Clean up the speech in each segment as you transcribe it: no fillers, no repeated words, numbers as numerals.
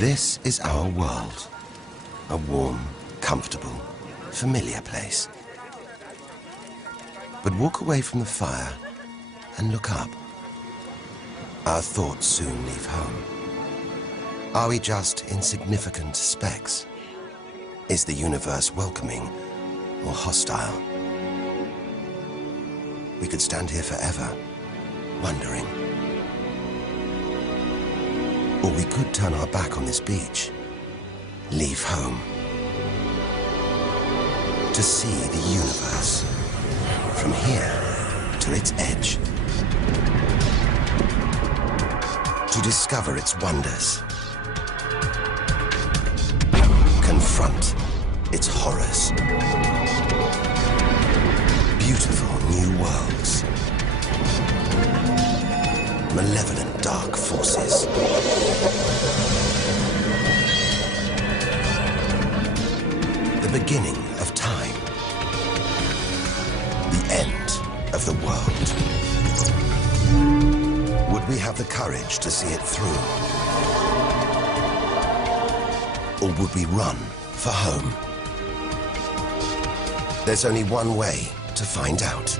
This is our world. A warm, comfortable, familiar place. But walk away from the fire and look up. Our thoughts soon leave home. Are we just insignificant specks? Is the universe welcoming or hostile? We could stand here forever, wondering. Or we could turn our back on this beach, leave home, to see the universe, from here to its edge, to discover its wonders, confront its horrors. Beautiful new worlds, malevolent dark forces. The beginning of time. The end of the world. Would we have the courage to see it through? Or would we run for home? There's only one way to find out.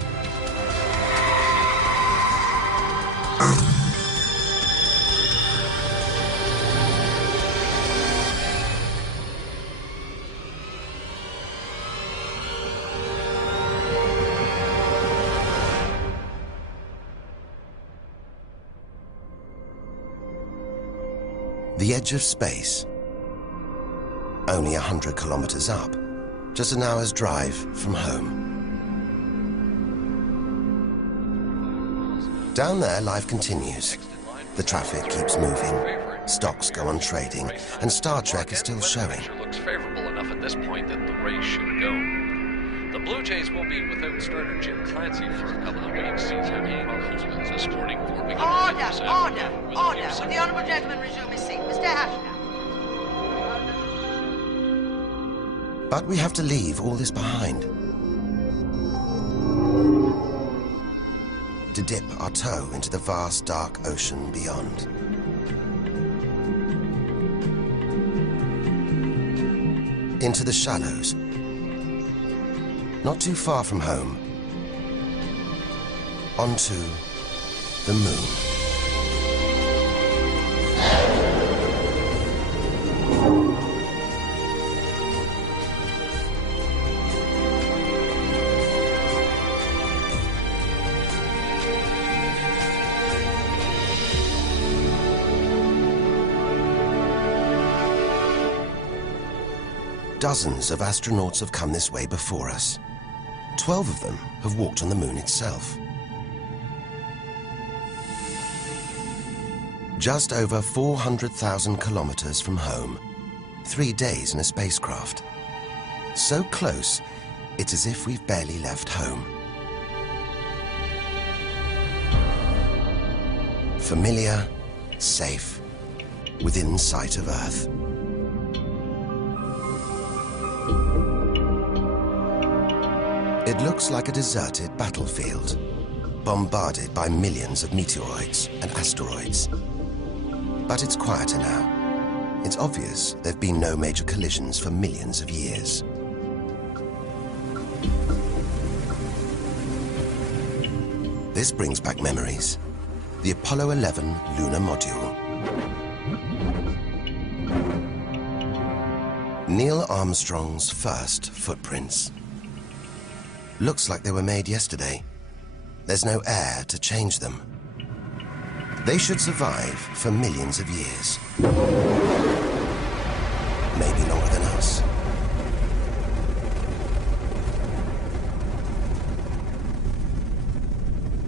The edge of space. Only 100 kilometers up. Just an hour's drive from home. Down there, life continues. The traffic keeps moving, stocks go on trading, and Star Trek is still showing. Looks favorable enough at this point that the race should go. The Blue Jays will be without starter Jim Clancy for a couple of weeks. He's having problems with his sporting for beginning. Order! Will the honourable gentleman resume his seat? Mr. Ashton. But we have to leave all this behind. To dip our toe into the vast, dark ocean beyond. Into the shallows. Not too far from home. Onto the moon. Dozens of astronauts have come this way before us. 12 of them have walked on the moon itself. Just over 400,000 kilometers from home, 3 days in a spacecraft. So close, it's as if we've barely left home. Familiar, safe, within sight of Earth. It looks like a deserted battlefield, bombarded by millions of meteoroids and asteroids. But it's quieter now. It's obvious there have been no major collisions for millions of years. This brings back memories. The Apollo 11 lunar module. Neil Armstrong's first footprints. Looks like they were made yesterday. There's no air to change them. They should survive for millions of years. Maybe longer than us.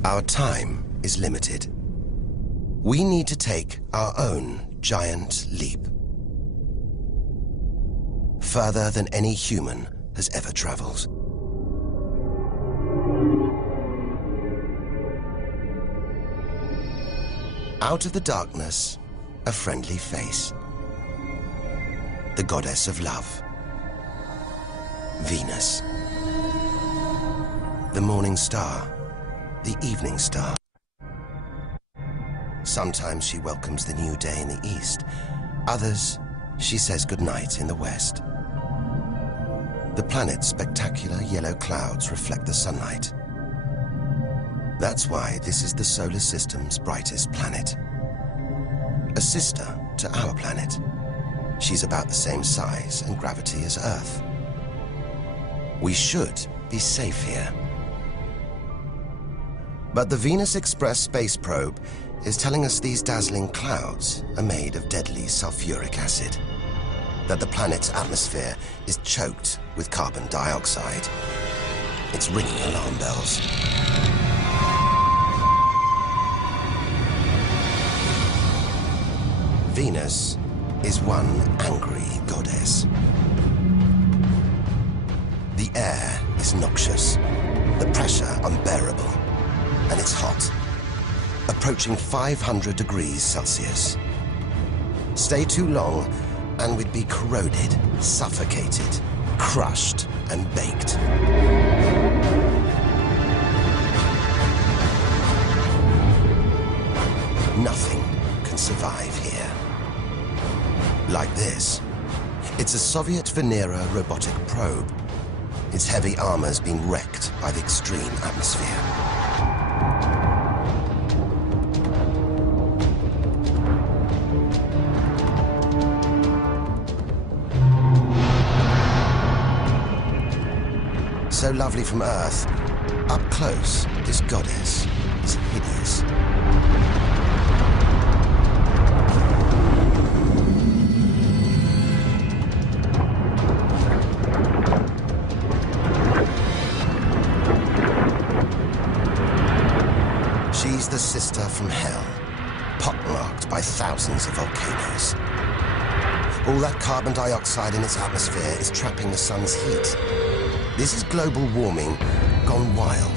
Our time is limited. We need to take our own giant leap. Further than any human has ever traveled. Out of the darkness, a friendly face. The goddess of love. Venus. The morning star, the evening star. Sometimes she welcomes the new day in the east, Others, she says goodnight in the west. The planet's spectacular yellow clouds reflect the sunlight. That's why this is the solar system's brightest planet. A sister to our planet. She's about the same size and gravity as Earth. We should be safe here. But the Venus Express space probe is telling us these dazzling clouds are made of deadly sulfuric acid, that the planet's atmosphere is choked with carbon dioxide. It's ringing alarm bells. Venus is one angry goddess. The air is noxious, the pressure unbearable, and it's hot, approaching 500 degrees Celsius. Stay too long, and we'd be corroded, suffocated, crushed, and baked. Nothing can survive here. Like this. It's a Soviet Venera robotic probe. Its heavy armor's been wrecked by the extreme atmosphere. So lovely from Earth, up close, this goddess is hideous. She's the sister from hell, pockmarked by thousands of volcanoes. All that carbon dioxide in its atmosphere is trapping the sun's heat. This is global warming gone wild.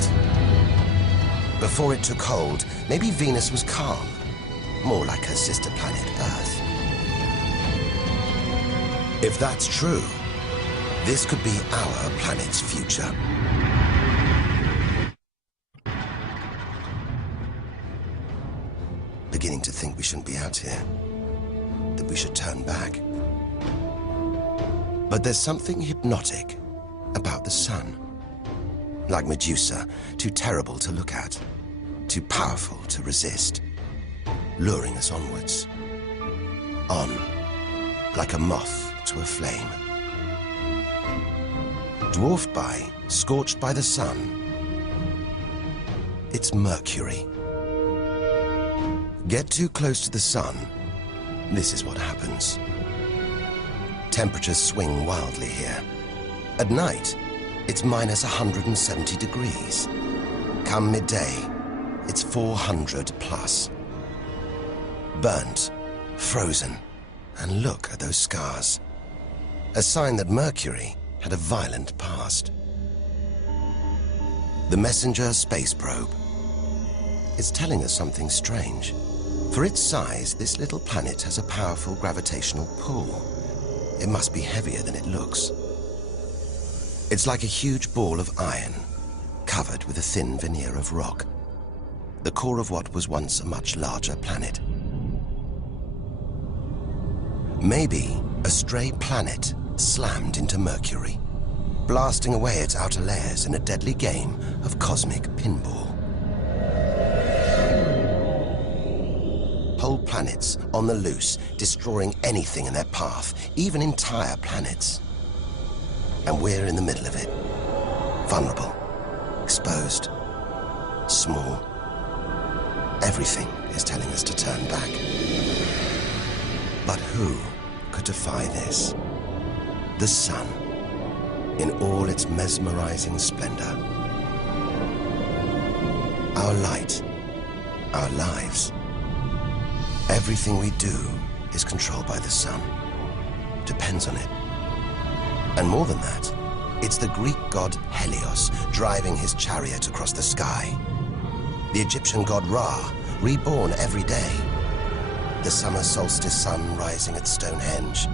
Before it took hold, maybe Venus was calm, more like her sister planet Earth. If that's true, this could be our planet's future. Beginning to think we shouldn't be out here, that we should turn back. But there's something hypnotic about the sun. Like Medusa, too terrible to look at, too powerful to resist, luring us onwards. On, like a moth to a flame. Dwarfed by, scorched by the sun, it's Mercury. Get too close to the sun, this is what happens. Temperatures swing wildly here. At night, it's minus 170 degrees. Come midday, it's 400 plus. Burnt, frozen, and look at those scars. A sign that Mercury had a violent past. The Messenger space probe. It's telling us something strange. For its size, this little planet has a powerful gravitational pull. It must be heavier than it looks. It's like a huge ball of iron, covered with a thin veneer of rock, the core of what was once a much larger planet. Maybe a stray planet slammed into Mercury, blasting away its outer layers in a deadly game of cosmic pinball. Whole planets on the loose, destroying anything in their path, even entire planets. And we're in the middle of it. Vulnerable, exposed, small. Everything is telling us to turn back. But who could defy this? The sun, in all its mesmerizing splendor. Our light, our lives. Everything we do is controlled by the sun, depends on it. And more than that, it's the Greek god Helios driving his chariot across the sky. The Egyptian god Ra, reborn every day. The summer solstice sun rising at Stonehenge.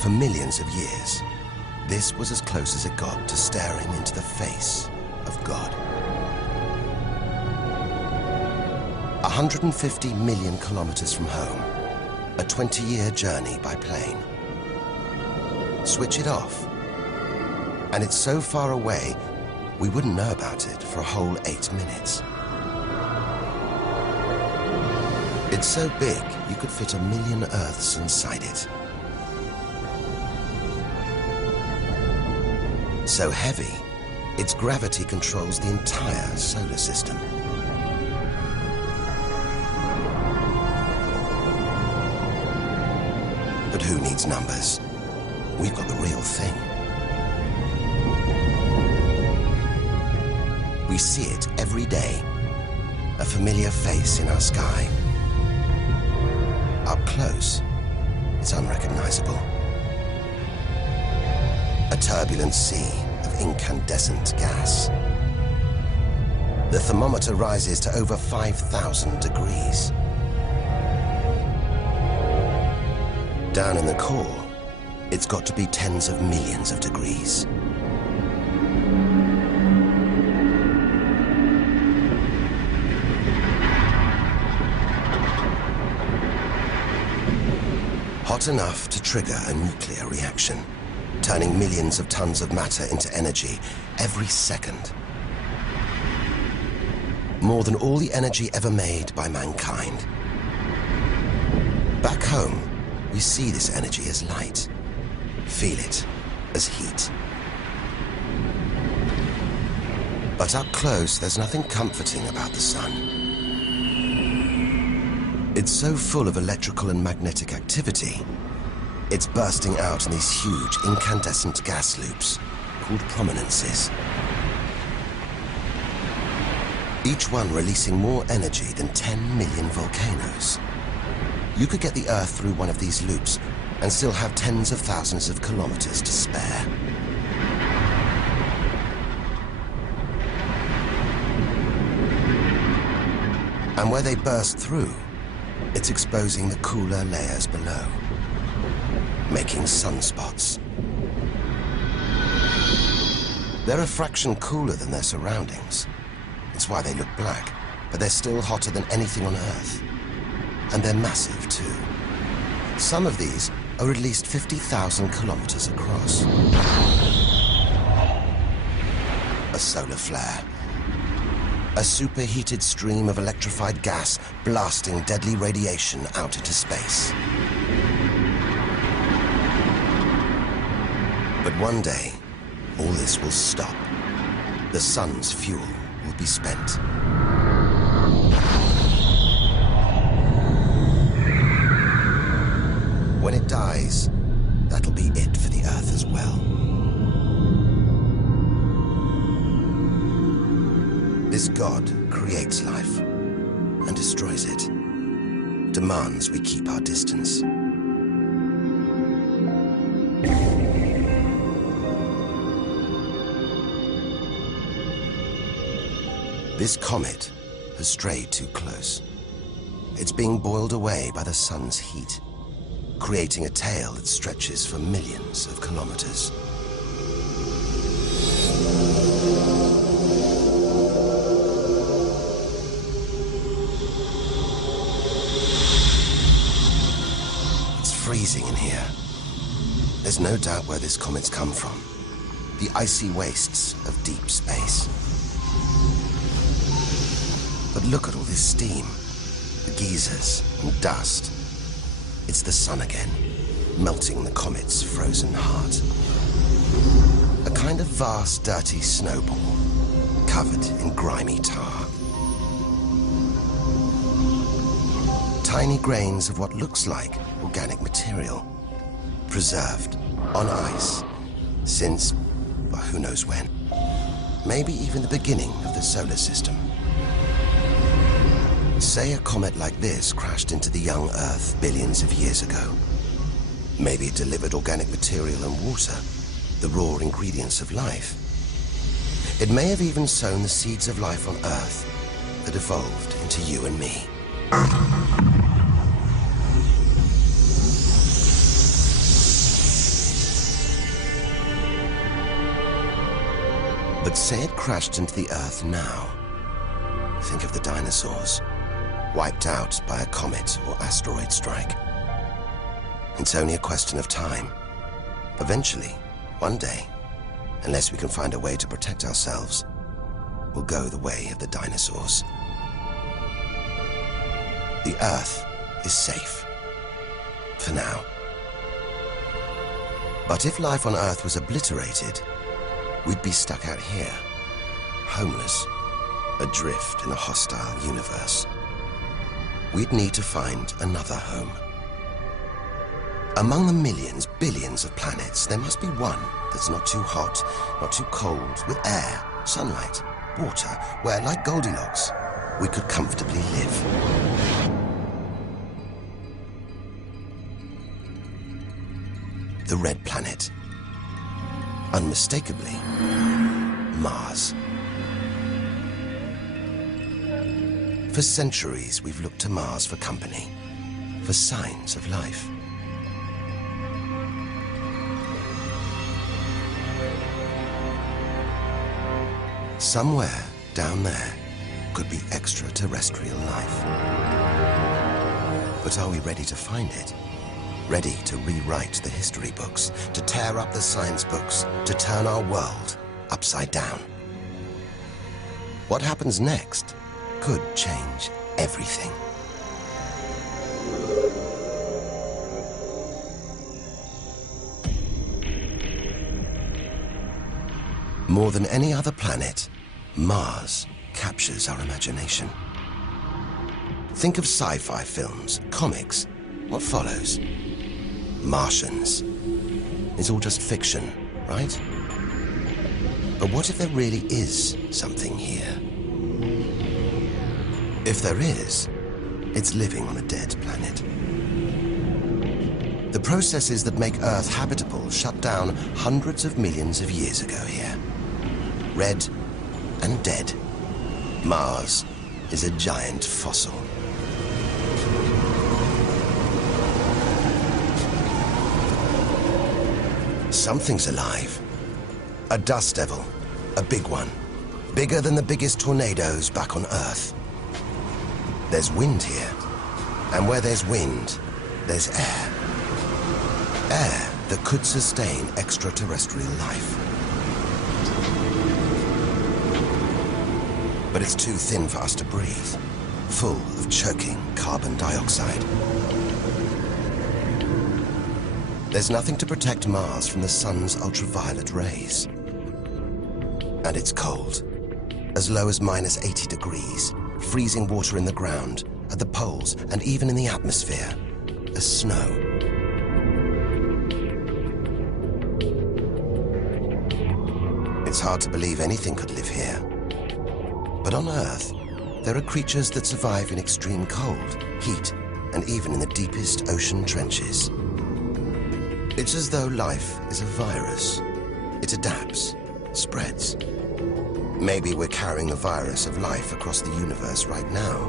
For millions of years, this was as close as it got to staring into the face of God. 150 million kilometers from home, a 20-year journey by plane. Switch it off, and it's so far away, we wouldn't know about it for a whole 8 minutes. It's so big, you could fit 1 million Earths inside it. So heavy, its gravity controls the entire solar system. But who needs numbers? We've got the real thing. We see it every day, a familiar face in our sky. Up close, it's unrecognizable. A turbulent sea of incandescent gas. The thermometer rises to over 5,000 degrees. Down in the core, it's got to be tens of millions of degrees. Hot enough to trigger a nuclear reaction, turning millions of tons of matter into energy every second. More than all the energy ever made by mankind. Back home, we see this energy as light, feel it as heat. But up close, there's nothing comforting about the sun. It's so full of electrical and magnetic activity, it's bursting out in these huge incandescent gas loops called prominences. Each one releasing more energy than 10 million volcanoes. You could get the Earth through one of these loops and still have tens of thousands of kilometers to spare. And where they burst through, it's exposing the cooler layers below, making sunspots. They're a fraction cooler than their surroundings. It's why they look black, but they're still hotter than anything on Earth. And they're massive, too. Some of these are at least 50,000 kilometers across. A solar flare. A superheated stream of electrified gas blasting deadly radiation out into space. But one day, all this will stop. The sun's fuel will be spent. When it dies, that'll be it for the Earth as well. This God creates life and destroys it, demands we keep our distance. This comet has strayed too close. It's being boiled away by the sun's heat, creating a tail that stretches for millions of kilometers. It's freezing in here. There's no doubt where this comet's come from. The icy wastes of deep space. But look at all this steam, the geysers and dust. It's the sun again, melting the comet's frozen heart. A kind of vast, dirty snowball, covered in grimy tar. Tiny grains of what looks like organic material, preserved on ice since, well, who knows when. Maybe even the beginning of the solar system. Say a comet like this crashed into the young Earth billions of years ago. Maybe it delivered organic material and water, the raw ingredients of life. It may have even sown the seeds of life on Earth that evolved into you and me. But say it crashed into the Earth now. Think of the dinosaurs, wiped out by a comet or asteroid strike. It's only a question of time. Eventually, one day, unless we can find a way to protect ourselves, we'll go the way of the dinosaurs. The Earth is safe. For now. But if life on Earth was obliterated, we'd be stuck out here, homeless, adrift in a hostile universe. We'd need to find another home. Among the millions, billions of planets, there must be one that's not too hot, not too cold, with air, sunlight, water, where, like Goldilocks, we could comfortably live. The red planet. Unmistakably, Mars. For centuries, we've looked to Mars for company, for signs of life. Somewhere down there could be extraterrestrial life. But are we ready to find it? Ready to rewrite the history books, to tear up the science books, to turn our world upside down? What happens next could change everything. More than any other planet, Mars captures our imagination. Think of sci-fi films, comics. What follows? Martians. It's all just fiction, right? But what if there really is something here? If there is, it's living on a dead planet. The processes that make Earth habitable shut down hundreds of millions of years ago here. Red and dead. Mars is a giant fossil. Something's alive. A dust devil. A big one. Bigger than the biggest tornadoes back on Earth. There's wind here. And where there's wind, there's air. Air that could sustain extraterrestrial life. But it's too thin for us to breathe, full of choking carbon dioxide. There's nothing to protect Mars from the sun's ultraviolet rays. And it's cold, as low as -80 degrees, freezing water in the ground, at the poles, and even in the atmosphere, as snow. It's hard to believe anything could live here. But on Earth, there are creatures that survive in extreme cold, heat, and even in the deepest ocean trenches. It's as though life is a virus. It adapts, spreads. Maybe we're carrying the virus of life across the universe right now.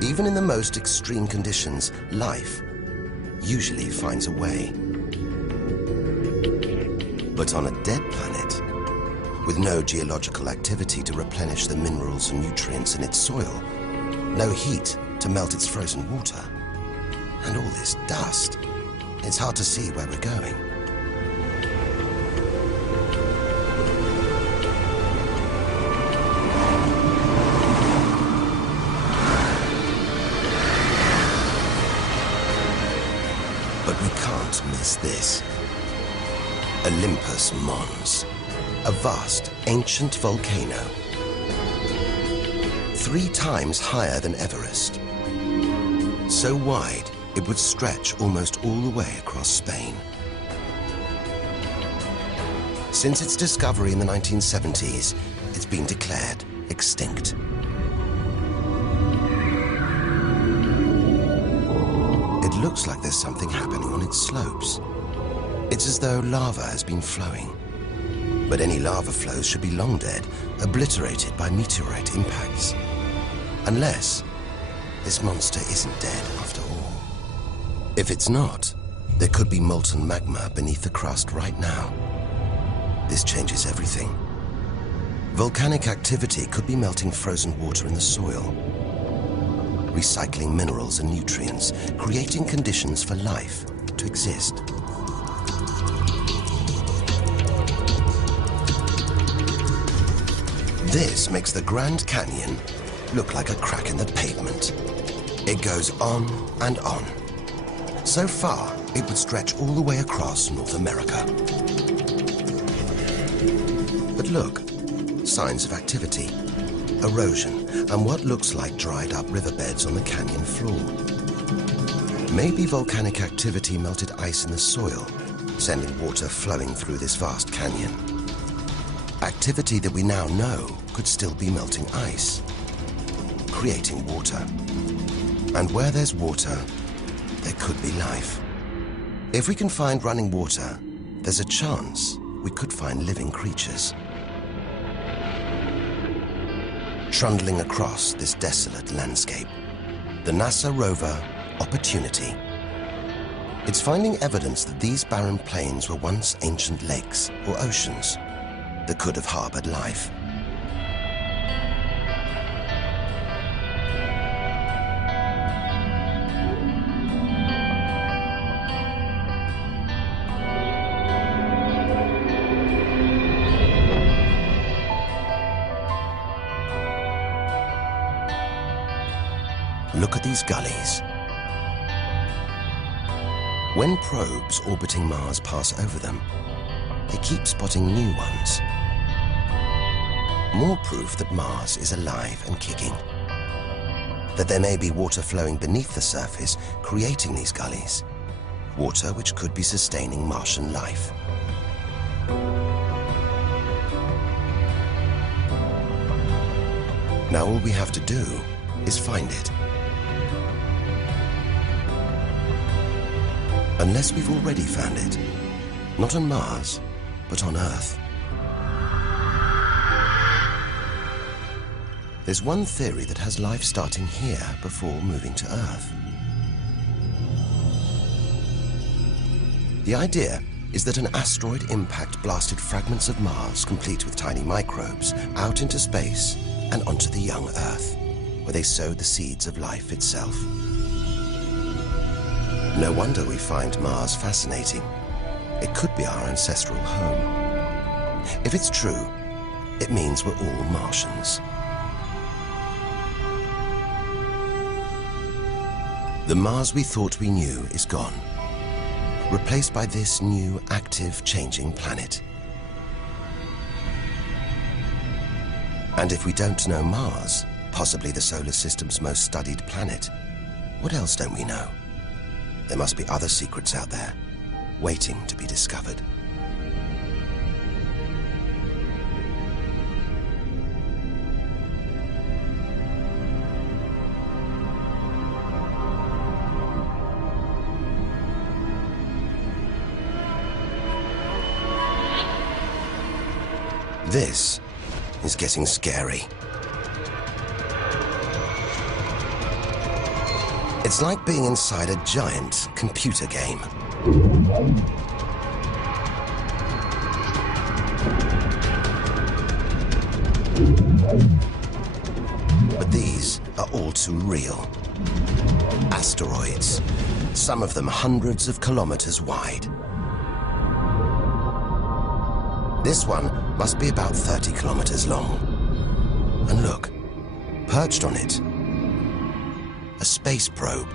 Even in the most extreme conditions, life usually finds a way. But on a dead planet, with no geological activity to replenish the minerals and nutrients in its soil, no heat to melt its frozen water, and all this dust, it's hard to see where we're going. But we can't miss this. Olympus Mons. A vast, ancient volcano. 3 times higher than Everest. So wide, it would stretch almost all the way across Spain. Since its discovery in the 1970s, it's been declared extinct. It looks like there's something happening on its slopes. It's as though lava has been flowing. But any lava flows should be long dead, obliterated by meteorite impacts. Unless this monster isn't dead after all. If it's not, there could be molten magma beneath the crust right now. This changes everything. Volcanic activity could be melting frozen water in the soil. recycling minerals and nutrients, creating conditions for life to exist. This makes the Grand Canyon look like a crack in the pavement. It goes on and on. So far, it would stretch all the way across North America. But look, signs of activity, erosion, and what looks like dried up riverbeds on the canyon floor. Maybe volcanic activity melted ice in the soil, sending water flowing through this vast canyon. Activity that we now know could still be melting ice, creating water. And where there's water, there could be life. If we can find running water, there's a chance we could find living creatures. Trundling across this desolate landscape, the NASA rover Opportunity. It's finding evidence that these barren plains were once ancient lakes or oceans that could have harbored life. Look at these gullies. When probes orbiting Mars pass over them, they keep spotting new ones. More proof that Mars is alive and kicking. That there may be water flowing beneath the surface, creating these gullies. Water which could be sustaining Martian life. Now all we have to do is find it. Unless we've already found it. Not on Mars, but on Earth. There's one theory that has life starting here before moving to Earth. The idea is that an asteroid impact blasted fragments of Mars, complete with tiny microbes, out into space and onto the young Earth, where they sowed the seeds of life itself. No wonder we find Mars fascinating. It could be our ancestral home. If it's true, it means we're all Martians. The Mars we thought we knew is gone, replaced by this new, active, changing planet. And if we don't know Mars, possibly the solar system's most studied planet, what else don't we know? There must be other secrets out there, waiting to be discovered. This is getting scary. It's like being inside a giant computer game. But these are all too real. Asteroids, some of them hundreds of kilometers wide. This one must be about 30 kilometers long. And look, perched on it, a space probe.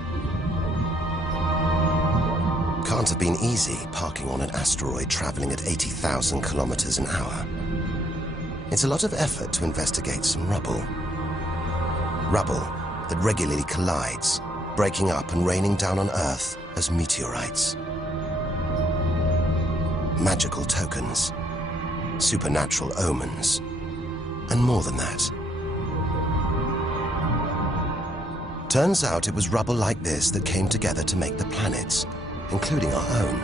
Can't have been easy parking on an asteroid traveling at 80,000 kilometers an hour. It's a lot of effort to investigate some rubble. Rubble that regularly collides, breaking up and raining down on Earth as meteorites. Magical tokens, supernatural omens, and more than that. Turns out it was rubble like this that came together to make the planets, including our own.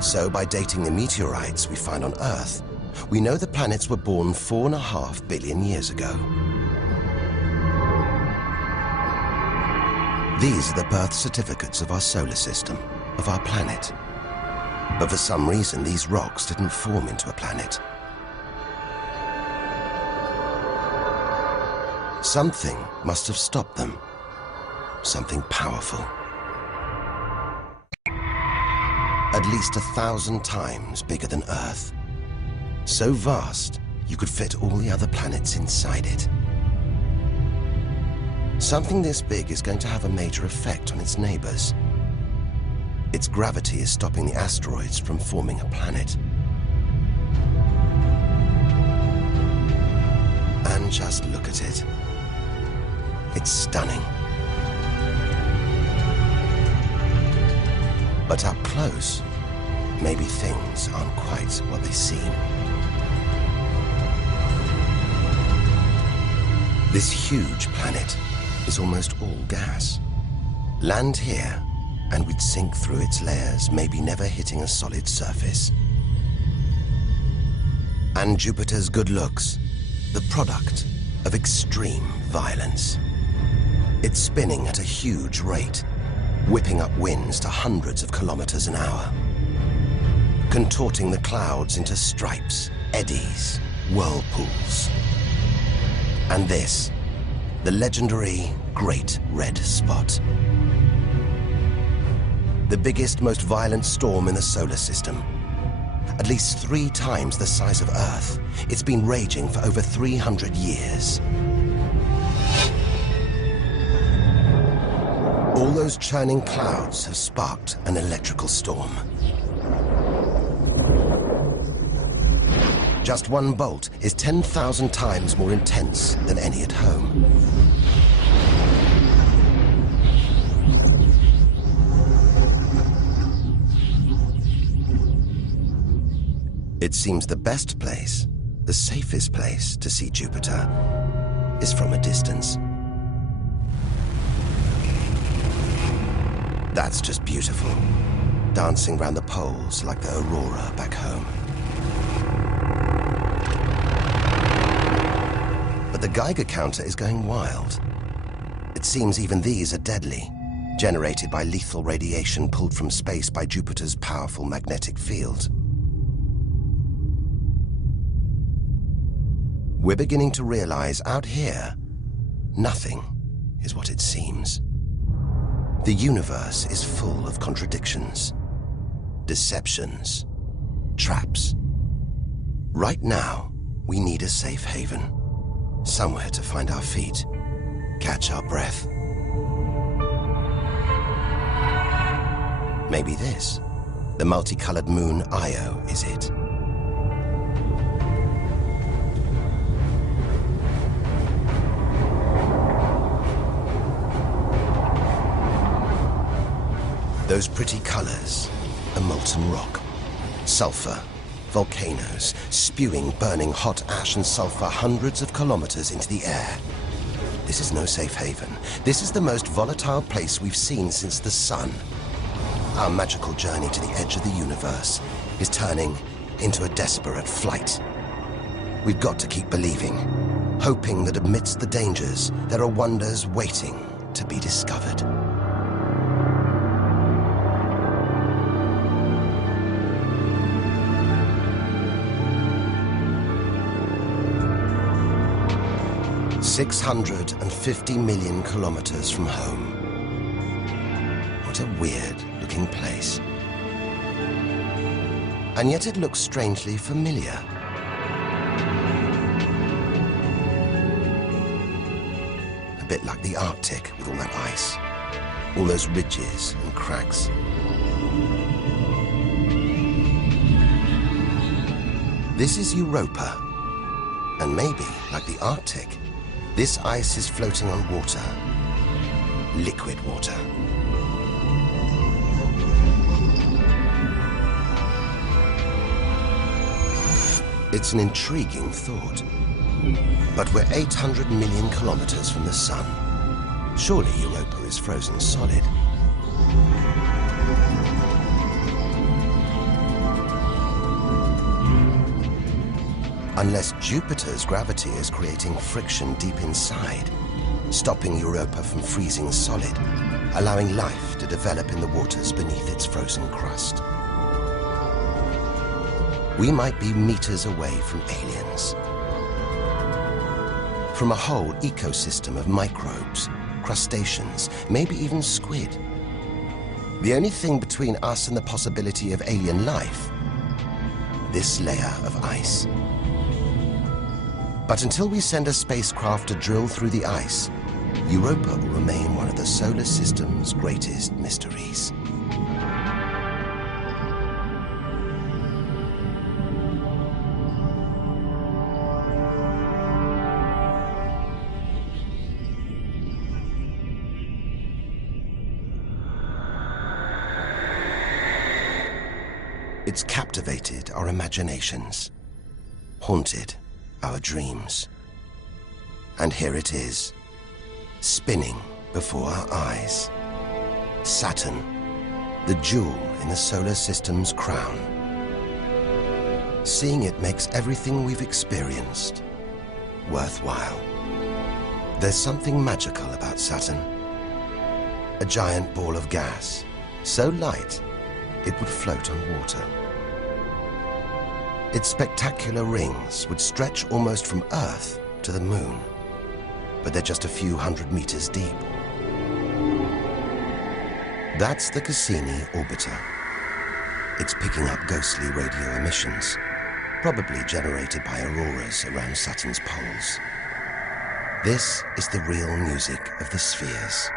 So by dating the meteorites we find on Earth, we know the planets were born 4.5 billion years ago. These are the birth certificates of our solar system, of our planet. But for some reason, these rocks didn't form into a planet. Something must have stopped them. Something powerful. At least 1,000 times bigger than Earth. So vast, you could fit all the other planets inside it. Something this big is going to have a major effect on its neighbors. Its gravity is stopping the asteroids from forming a planet. And just look at it. It's stunning. But up close, maybe things aren't quite what they seem. This huge planet is almost all gas. Land here, and we'd sink through its layers, maybe never hitting a solid surface. And Jupiter's good looks, the product of extreme violence. It's spinning at a huge rate, whipping up winds to hundreds of kilometers an hour, contorting the clouds into stripes, eddies, whirlpools. And this, the legendary Great Red Spot. The biggest, most violent storm in the solar system. At least 3 times the size of Earth. It's been raging for over 300 years. All those churning clouds have sparked an electrical storm. Just one bolt is 10,000 times more intense than any at home. It seems the best place, the safest place to see Jupiter is from a distance. That's just beautiful, dancing round the poles like the aurora back home. But the Geiger counter is going wild. It seems even these are deadly, generated by lethal radiation pulled from space by Jupiter's powerful magnetic field. We're beginning to realize out here, nothing is what it seems. The universe is full of contradictions, deceptions, traps. Right now, we need a safe haven, somewhere to find our feet, catch our breath. Maybe this, the multicolored moon Io, is it? Those pretty colors, a molten rock, sulfur, volcanoes, spewing burning hot ash and sulfur hundreds of kilometers into the air. This is no safe haven. This is the most volatile place we've seen since the sun. Our magical journey to the edge of the universe is turning into a desperate flight. We've got to keep believing, hoping that amidst the dangers, there are wonders waiting to be discovered. $650 million kilometers from home. What a weird-looking place. And yet it looks strangely familiar. A bit like the Arctic with all that ice, all those ridges and cracks. This is Europa, and maybe, like the Arctic, this ice is floating on water, liquid water. It's an intriguing thought. But we're 800 million kilometers from the sun. Surely Europa is frozen solid. Unless Jupiter's gravity is creating friction deep inside, stopping Europa from freezing solid, allowing life to develop in the waters beneath its frozen crust. We might be meters away from aliens. from a whole ecosystem of microbes, crustaceans, maybe even squid. The only thing between us and the possibility of alien life, this layer of ice. But until we send a spacecraft to drill through the ice, Europa will remain one of the solar system's greatest mysteries. It's captivated our imaginations, haunted our dreams. And here it is, spinning before our eyes. Saturn, the jewel in the solar system's crown. Seeing it makes everything we've experienced worthwhile. There's something magical about Saturn. A giant ball of gas, so light it would float on water. Its spectacular rings would stretch almost from Earth to the Moon, but they're just a few hundred meters deep. That's the Cassini orbiter. It's picking up ghostly radio emissions, probably generated by auroras around Saturn's poles. This is the real music of the spheres.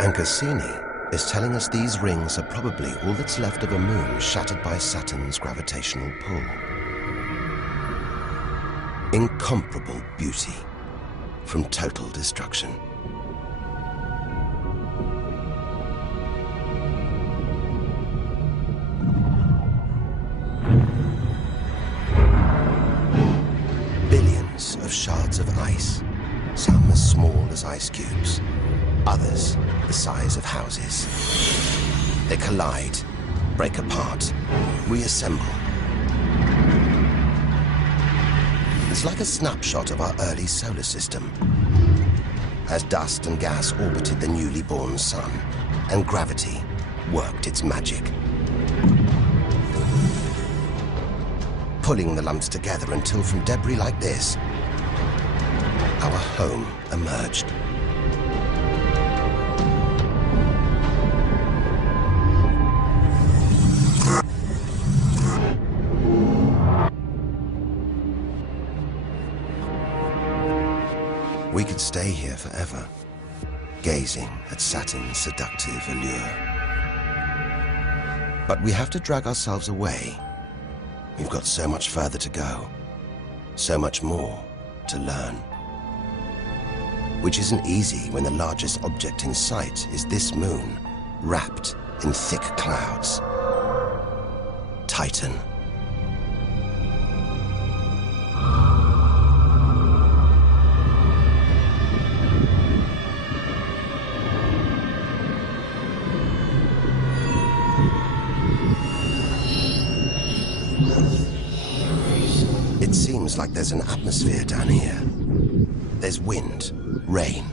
And Cassini is telling us these rings are probably all that's left of a moon shattered by Saturn's gravitational pull. Incomparable beauty from total destruction. Billions of shards of ice, some as small as ice cubes, others the size of houses. They collide, break apart, reassemble. It's like a snapshot of our early solar system, as dust and gas orbited the newly born sun, and gravity worked its magic, pulling the lumps together until from debris like this, our home emerged. We could stay here forever, gazing at Saturn's seductive allure. But we have to drag ourselves away. We've got so much further to go, so much more to learn. Which isn't easy when the largest object in sight is this moon, wrapped in thick clouds. Titan. It seems like there's an atmosphere down here. There's wind, rain,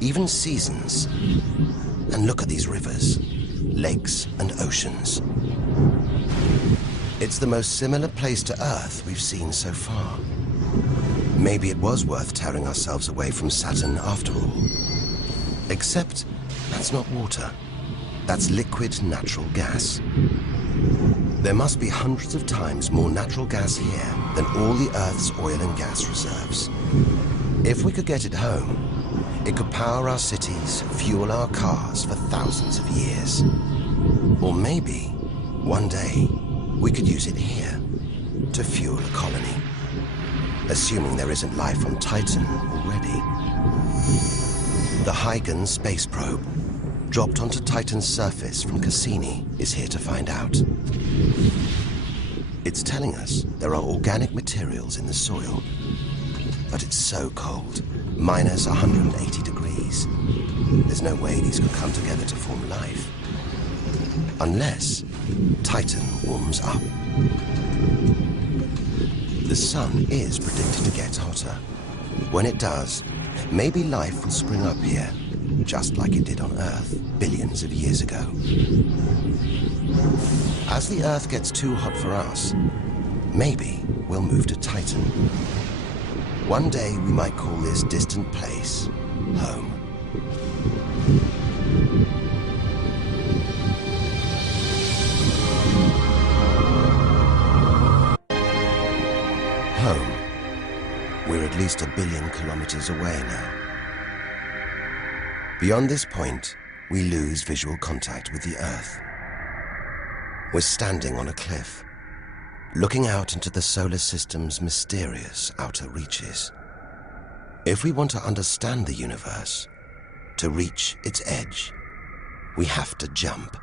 even seasons. And look at these rivers, lakes and oceans. It's the most similar place to Earth we've seen so far. Maybe it was worth tearing ourselves away from Saturn after all. Except that's not water. That's liquid natural gas. There must be hundreds of times more natural gas here than all the Earth's oil and gas reserves. If we could get it home, it could power our cities, fuel our cars for thousands of years. Or maybe, one day, we could use it here to fuel a colony. Assuming there isn't life on Titan already. The Huygens space probe, dropped onto Titan's surface from Cassini, is here to find out. It's telling us there are organic materials in the soil, but it's so cold, minus 180 degrees. There's no way these could come together to form life. Unless Titan warms up. The sun is predicted to get hotter. When it does, maybe life will spring up here, just like it did on Earth billions of years ago. As the Earth gets too hot for us, maybe we'll move to Titan. One day we might call this distant place home. Home. We're at least 1 billion kilometers away now. Beyond this point, we lose visual contact with the Earth. We're standing on a cliff, looking out into the solar system's mysterious outer reaches. If we want to understand the universe, to reach its edge, we have to jump.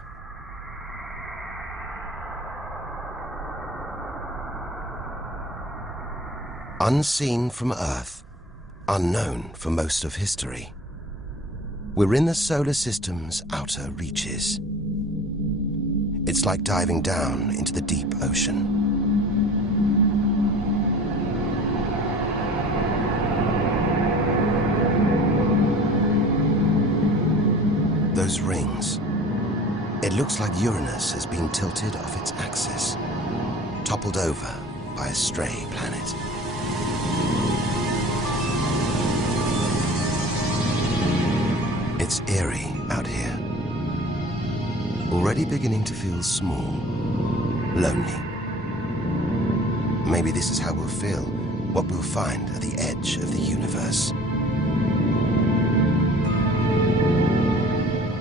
Unseen from Earth, unknown for most of history, we're in the solar system's outer reaches. It's like diving down into the deep ocean. Those rings. It looks like Uranus has been tilted off its axis, toppled over by a stray planet. It's eerie out here. Already beginning to feel small, lonely. Maybe this is how we'll feel, what we'll find at the edge of the universe.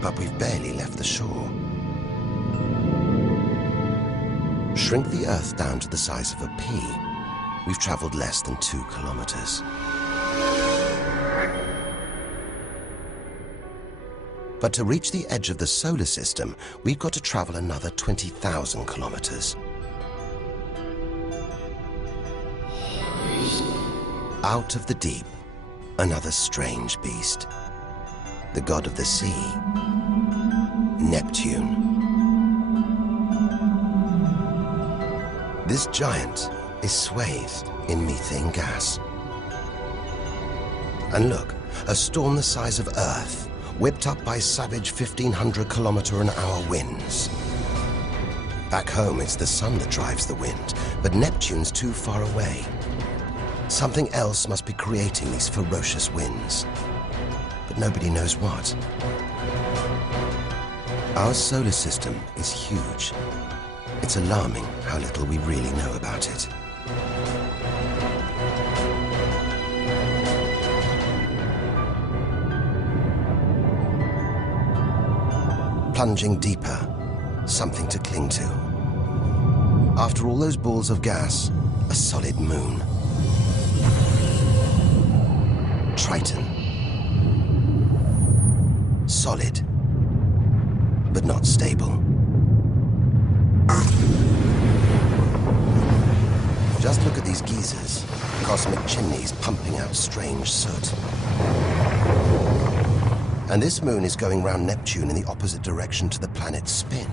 But we've barely left the shore. Shrink the Earth down to the size of a pea. We've traveled less than 2 kilometers. But to reach the edge of the solar system, we've got to travel another 20,000 kilometers. Out of the deep, another strange beast. The god of the sea, Neptune. This giant is swathed in methane gas. And look, a storm the size of Earth, whipped up by savage 1,500-kilometer-an-hour winds. Back home, it's the sun that drives the wind, but Neptune's too far away. Something else must be creating these ferocious winds, but nobody knows what. Our solar system is huge. It's alarming how little we really know about it. Plunging deeper, something to cling to. After all those balls of gas, a solid moon. Triton. Solid, but not stable. Just look at these geysers, cosmic chimneys pumping out strange soot. And this moon is going round Neptune in the opposite direction to the planet's spin.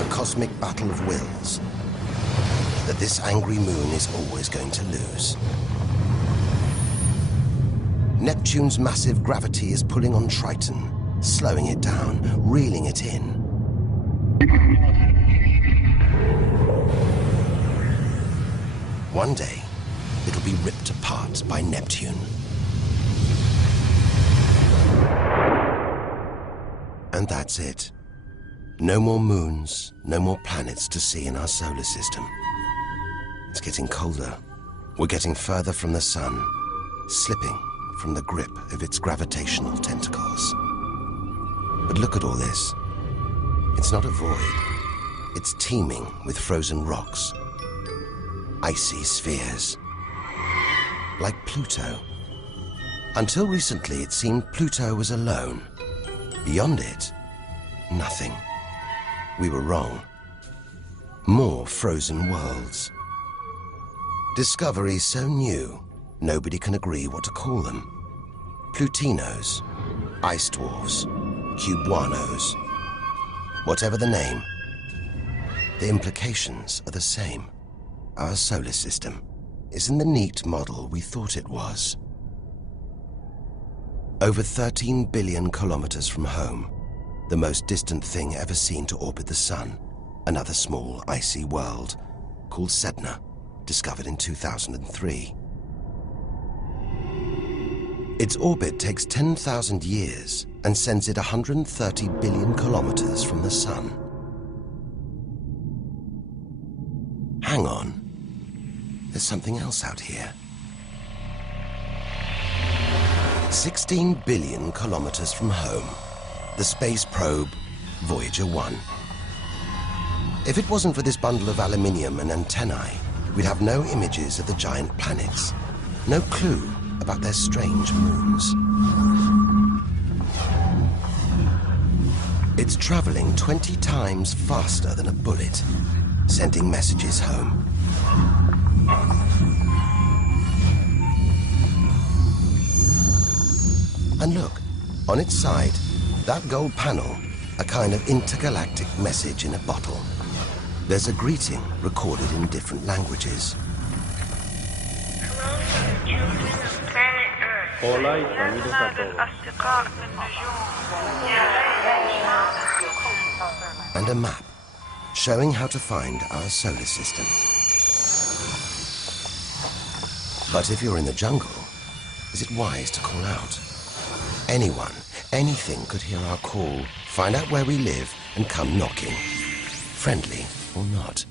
A cosmic battle of wills that this angry moon is always going to lose. Neptune's massive gravity is pulling on Triton, slowing it down, reeling it in. One day, it'll be ripped apart by Neptune. And that's it. No more moons, no more planets to see in our solar system. It's getting colder. We're getting further from the sun, slipping from the grip of its gravitational tentacles. But look at all this. It's not a void. It's teeming with frozen rocks, icy spheres, like Pluto. Until recently, it seemed Pluto was alone. Beyond it, nothing. We were wrong. More frozen worlds. Discoveries so new, nobody can agree what to call them. Plutinos, ice dwarfs, cubanos. Whatever the name, the implications are the same. Our solar system isn't the neat model we thought it was. Over 13 billion kilometers from home, the most distant thing ever seen to orbit the sun, another small icy world called Sedna. discovered in 2003. Its orbit takes 10,000 years and sends it 130 billion kilometers from the Sun. Hang on. There's something else out here. 16 billion kilometers from home, the space probe Voyager 1. If it wasn't for this bundle of aluminium and antennae, we'd have no images of the giant planets, no clue about their strange moons. It's traveling 20 times faster than a bullet, sending messages home. And look, on its side, that gold panel, a kind of intergalactic message in a bottle. There's a greeting recorded in different languages. Hola y saludos a todos. And a map showing how to find our solar system. But if you're in the jungle, is it wise to call out? Anyone, anything could hear our call, find out where we live, and come knocking. Friendly or not.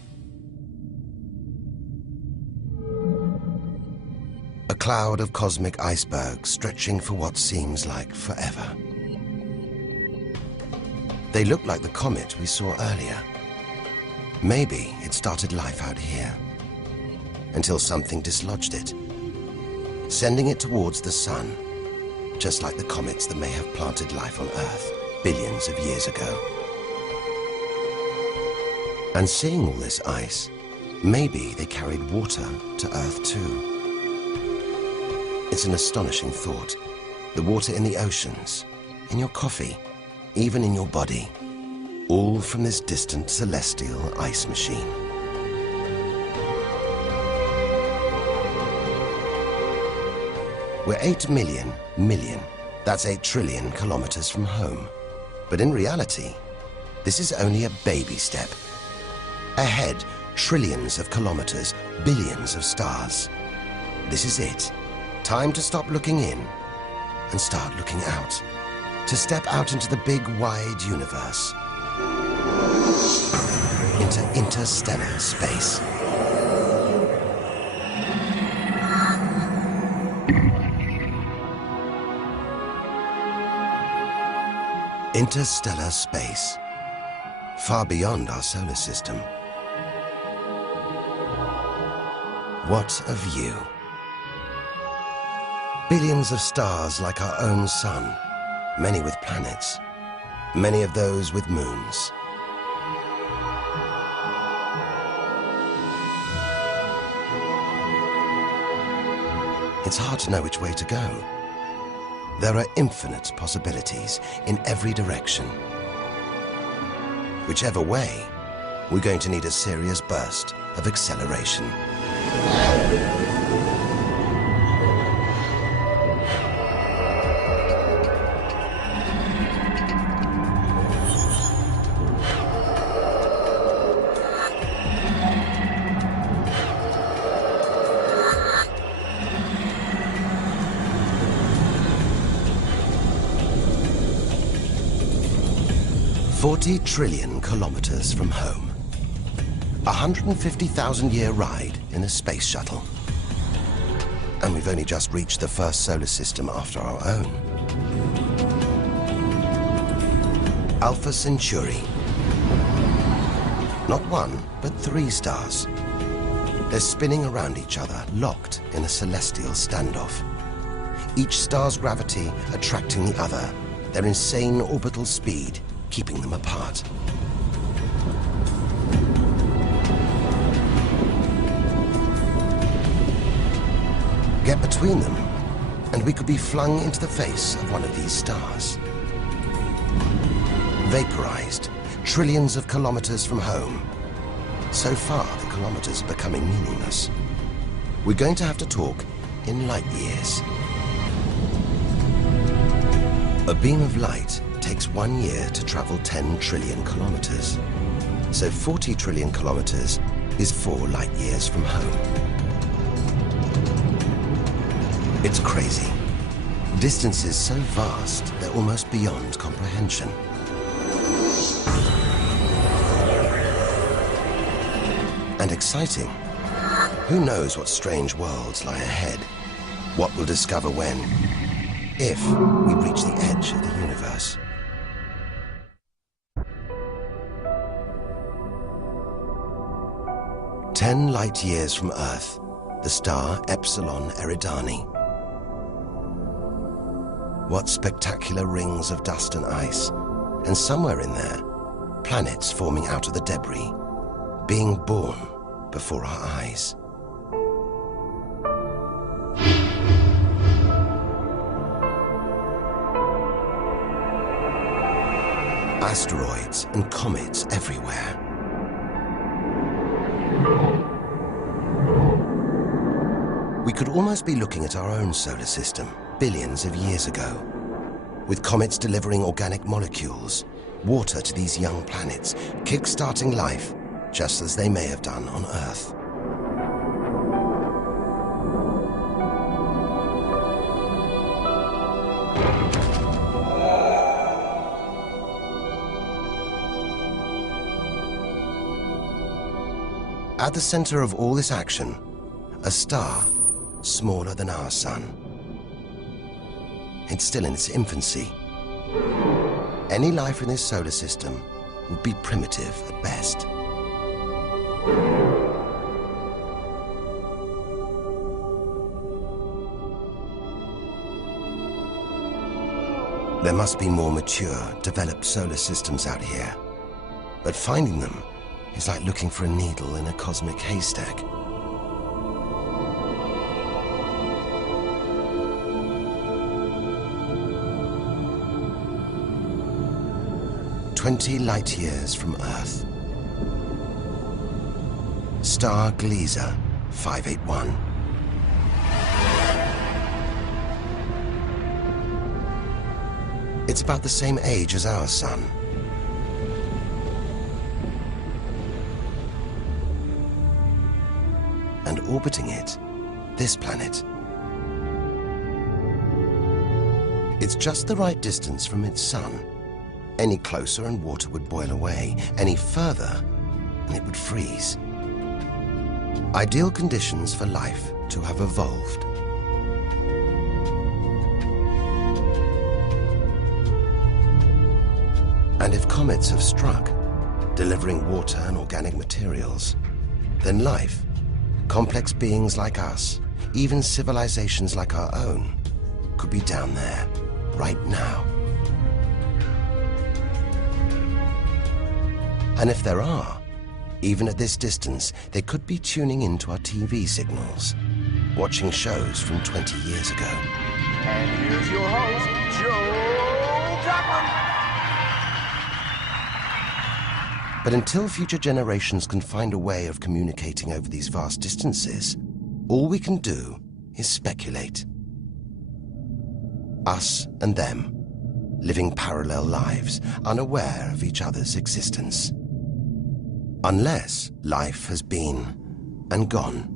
A cloud of cosmic icebergs stretching for what seems like forever. They look like the comet we saw earlier. Maybe it started life out here, until something dislodged it, sending it towards the Sun, just like the comets that may have planted life on Earth billions of years ago. And seeing all this ice, maybe they carried water to Earth too. It's an astonishing thought. The water in the oceans, in your coffee, even in your body, all from this distant celestial ice machine. We're 8 million, that's 8 trillion kilometers from home. But in reality, this is only a baby step. Ahead, trillions of kilometers, billions of stars. This is it. Time to stop looking in and start looking out. To step out into the big, wide universe. Into interstellar space. Interstellar space. Far beyond our solar system. What a view. Billions of stars like our own sun, many with planets, many of those with moons. It's hard to know which way to go. There are infinite possibilities in every direction. Whichever way, we're going to need a serious burst of acceleration. $40 trillion kilometers from home. 150,000-year ride in a space shuttle. And we've only just reached the first solar system after our own. Alpha Centauri. Not one, but 3 stars. They're spinning around each other, locked in a celestial standoff. Each star's gravity attracting the other, their insane orbital speed keeping them apart. Get between them, and we could be flung into the face of one of these stars. Vaporized, trillions of kilometers from home. So far, the kilometers are becoming meaningless. We're going to have to talk in light years. A beam of light takes 1 year to travel 10 trillion kilometers. So 40 trillion kilometers is 4 light years from home. It's crazy. Distances so vast, they're almost beyond comprehension. And exciting. Who knows what strange worlds lie ahead? What we'll discover when, if we reach the edge of the universe. "10 light years from Earth, the star Epsilon Eridani. What spectacular rings of dust and ice, and somewhere in there, planets forming out of the debris, being born before our eyes. Asteroids and comets everywhere. We could almost be looking at our own solar system, billions of years ago, with comets delivering organic molecules, water to these young planets, kick-starting life, just as they may have done on Earth. At the center of all this action, a star smaller than our sun. It's still in its infancy. Any life in this solar system would be primitive at best. There must be more mature, developed solar systems out here. But finding them is like looking for a needle in a cosmic haystack. "20 light years from Earth. Star Gliese 581. It's about the same age as our sun. And orbiting it, this planet. It's just the right distance from its sun. Any closer and water would boil away. Any further and it would freeze. Ideal conditions for life to have evolved. And if comets have struck, delivering water and organic materials, then life, complex beings like us, even civilizations like our own, could be down there, right now. And if there are, even at this distance, they could be tuning into our TV signals, watching shows from 20 years ago. And here's your host, Joe Cochran. But until future generations can find a way of communicating over these vast distances, all we can do is speculate. Us and them, living parallel lives, unaware of each other's existence. Unless life has been and gone.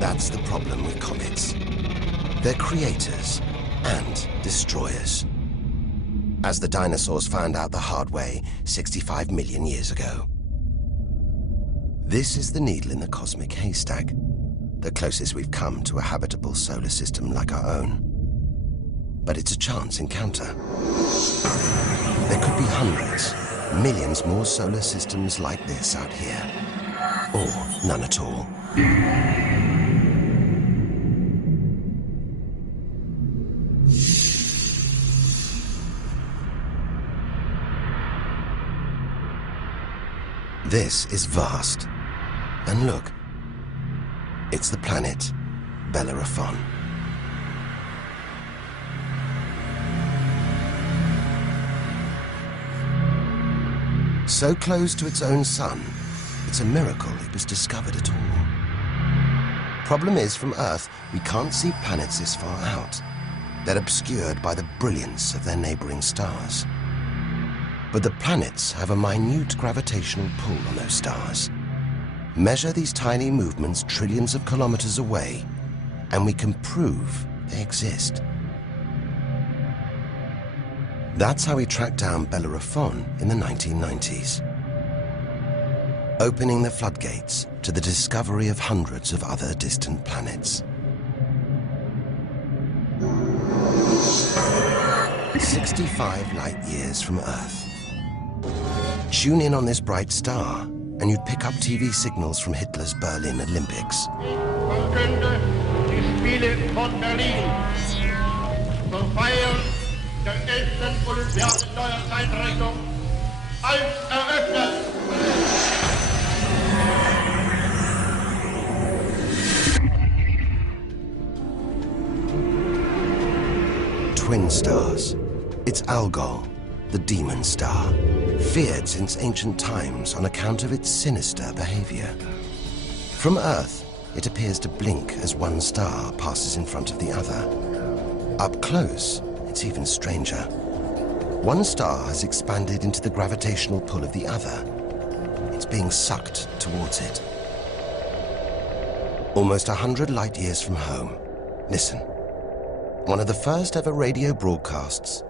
That's the problem with comets. They're creators and destroyers. As the dinosaurs found out the hard way 65 million years ago. This is the needle in the cosmic haystack, the closest we've come to a habitable solar system like our own. But it's a chance encounter. There could be hundreds, millions more solar systems like this out here. Or none at all. This is vast. And look, it's the planet Bellerophon. So close to its own sun, it's a miracle it was discovered at all. Problem is, from Earth, we can't see planets this far out. They're obscured by the brilliance of their neighboring stars. But the planets have a minute gravitational pull on those stars. Measure these tiny movements trillions of kilometers away, and we can prove they exist. That's how we tracked down Bellerophon in the 1990s, opening the floodgates to the discovery of hundreds of other distant planets. 65 light years from Earth. Tune in on this bright star, and you'd pick up TV signals from Hitler's Berlin Olympics. Verkünde die Spiele von Berlin zur Feier der 11. Olympiaden neuer Zeitrechnung als eröffnet. Twin stars. It's Algol, the demon star, feared since ancient times on account of its sinister behavior. From Earth, it appears to blink as one star passes in front of the other. Up close, it's even stranger. One star has expanded into the gravitational pull of the other. It's being sucked towards it. Almost 100 light years from home. Listen. One of the first ever radio broadcasts.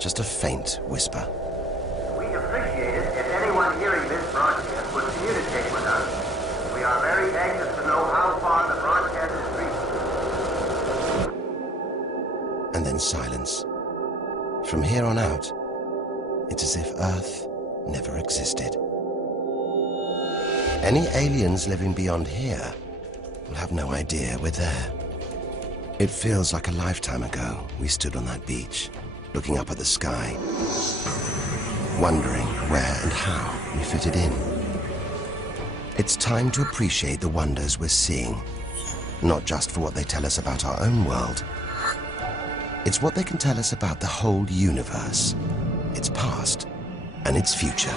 Just a faint whisper. We'd appreciate it if anyone hearing this broadcast would communicate with us. We are very anxious to know how far the broadcast is reaching. And then silence. From here on out, it's as if Earth never existed. Any aliens living beyond here will have no idea we're there. It feels like a lifetime ago we stood on that beach, looking up at the sky, wondering where and how we fitted in. It's time to appreciate the wonders we're seeing, not just for what they tell us about our own world. It's what they can tell us about the whole universe, its past and its future.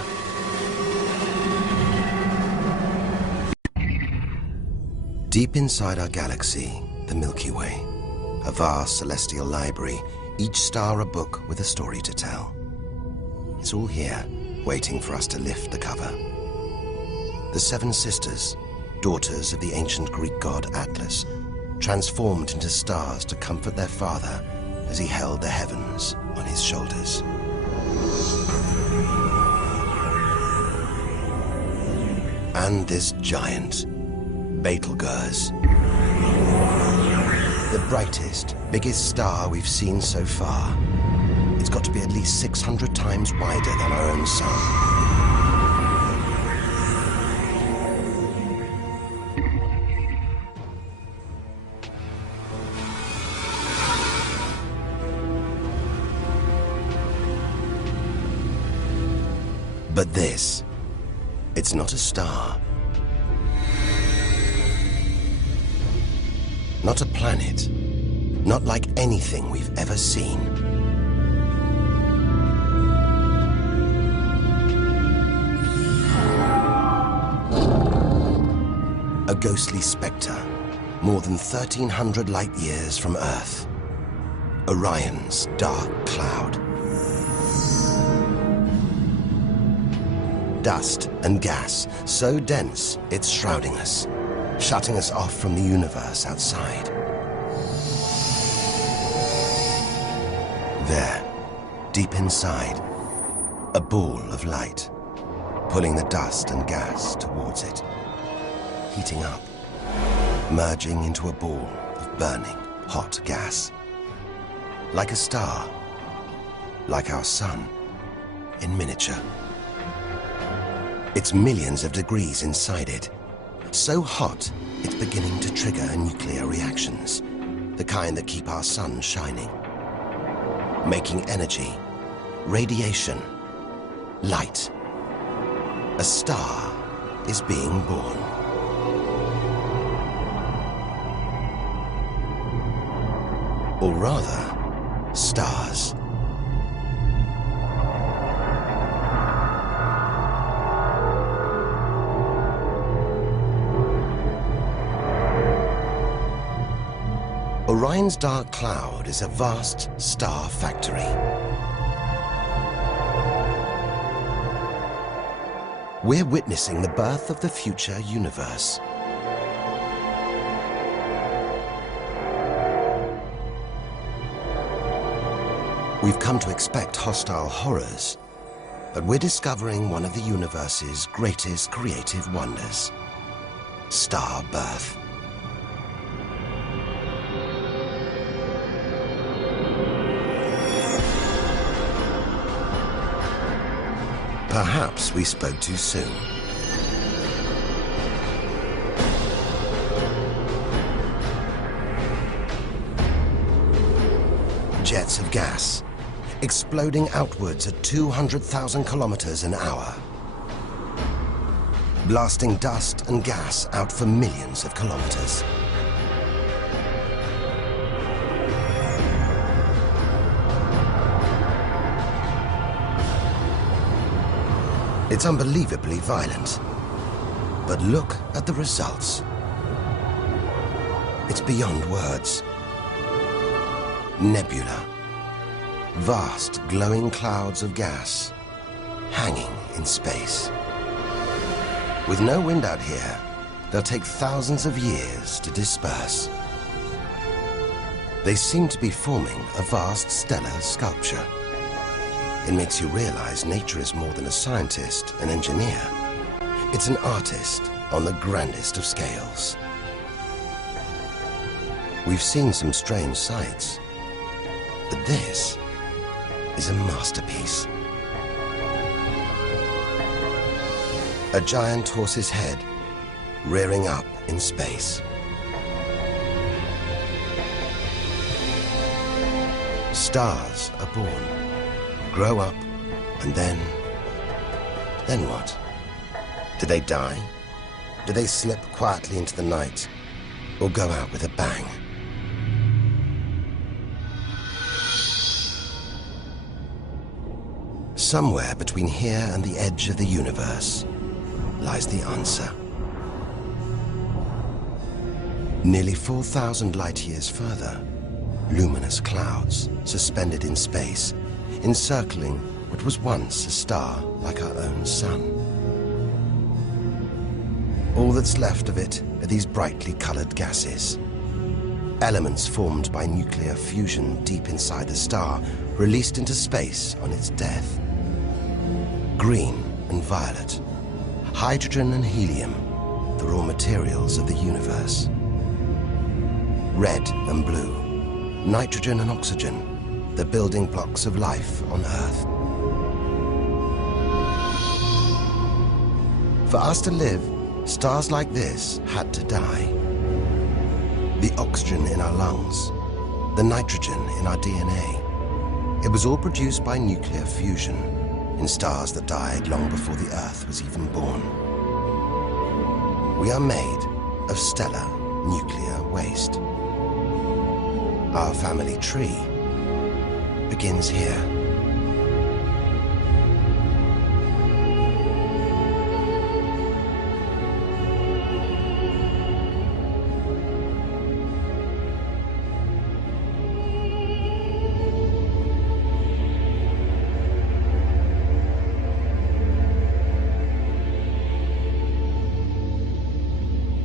Deep inside our galaxy, the Milky Way, a vast celestial library, each star a book with a story to tell. It's all here, waiting for us to lift the cover. The seven sisters, daughters of the ancient Greek god Atlas, transformed into stars to comfort their father as he held the heavens on his shoulders. And this giant, Betelgeuse, the brightest, biggest star we've seen so far. It's got to be at least 600 times wider than our own sun. But this, it's not a star. Not a planet. Not like anything we've ever seen. A ghostly spectre, more than 1,300 light years from Earth. Orion's dark cloud. Dust and gas, so dense it's shrouding us, shutting us off from the universe outside. There, deep inside, a ball of light, pulling the dust and gas towards it, heating up, merging into a ball of burning, hot gas. Like a star, like our sun, in miniature. It's millions of degrees inside it. So hot, it's beginning to trigger nuclear reactions, the kind that keep our sun shining. Making energy, radiation, light. A star is being born. Or rather, stars. Orion's dark cloud is a vast star factory. We're witnessing the birth of the future universe. We've come to expect hostile horrors, but we're discovering one of the universe's greatest creative wonders: star birth. Perhaps we spoke too soon. Jets of gas, exploding outwards at 200,000 kilometers an hour, blasting dust and gas out for millions of kilometers. It's unbelievably violent, but look at the results. It's beyond words. Nebula. Vast, glowing clouds of gas, hanging in space. With no wind out here, they'll take thousands of years to disperse. They seem to be forming a vast stellar sculpture. It makes you realize nature is more than a scientist, an engineer. It's an artist on the grandest of scales. We've seen some strange sights, but this is a masterpiece. A giant horse's head rearing up in space. Stars are born, grow up, and then what? Do they die? Do they slip quietly into the night, or go out with a bang? Somewhere between here and the edge of the universe lies the answer. Nearly 4,000 light-years further, luminous clouds suspended in space, encircling what was once a star like our own sun. All that's left of it are these brightly colored gases. Elements formed by nuclear fusion deep inside the star, released into space on its death. Green and violet, hydrogen and helium, the raw materials of the universe. Red and blue, nitrogen and oxygen, the building blocks of life on Earth. For us to live, stars like this had to die. The oxygen in our lungs, the nitrogen in our DNA, it was all produced by nuclear fusion in stars that died long before the Earth was even born. We are made of stellar nuclear waste. Our family tree begins here.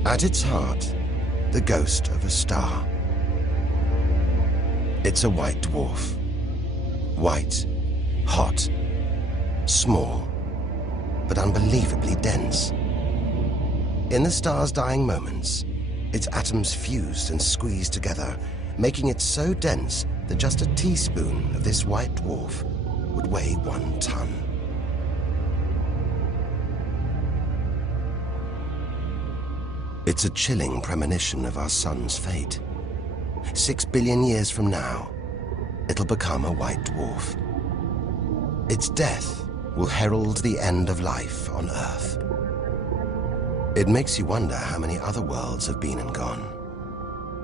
At its heart, the ghost of a star. It's a white dwarf. White, hot, small, but unbelievably dense. In the star's dying moments, its atoms fused and squeezed together, making it so dense that just a teaspoon of this white dwarf would weigh 1 ton. It's a chilling premonition of our sun's fate. 6 billion years from now, it'll become a white dwarf. Its death will herald the end of life on Earth. It makes you wonder how many other worlds have been and gone.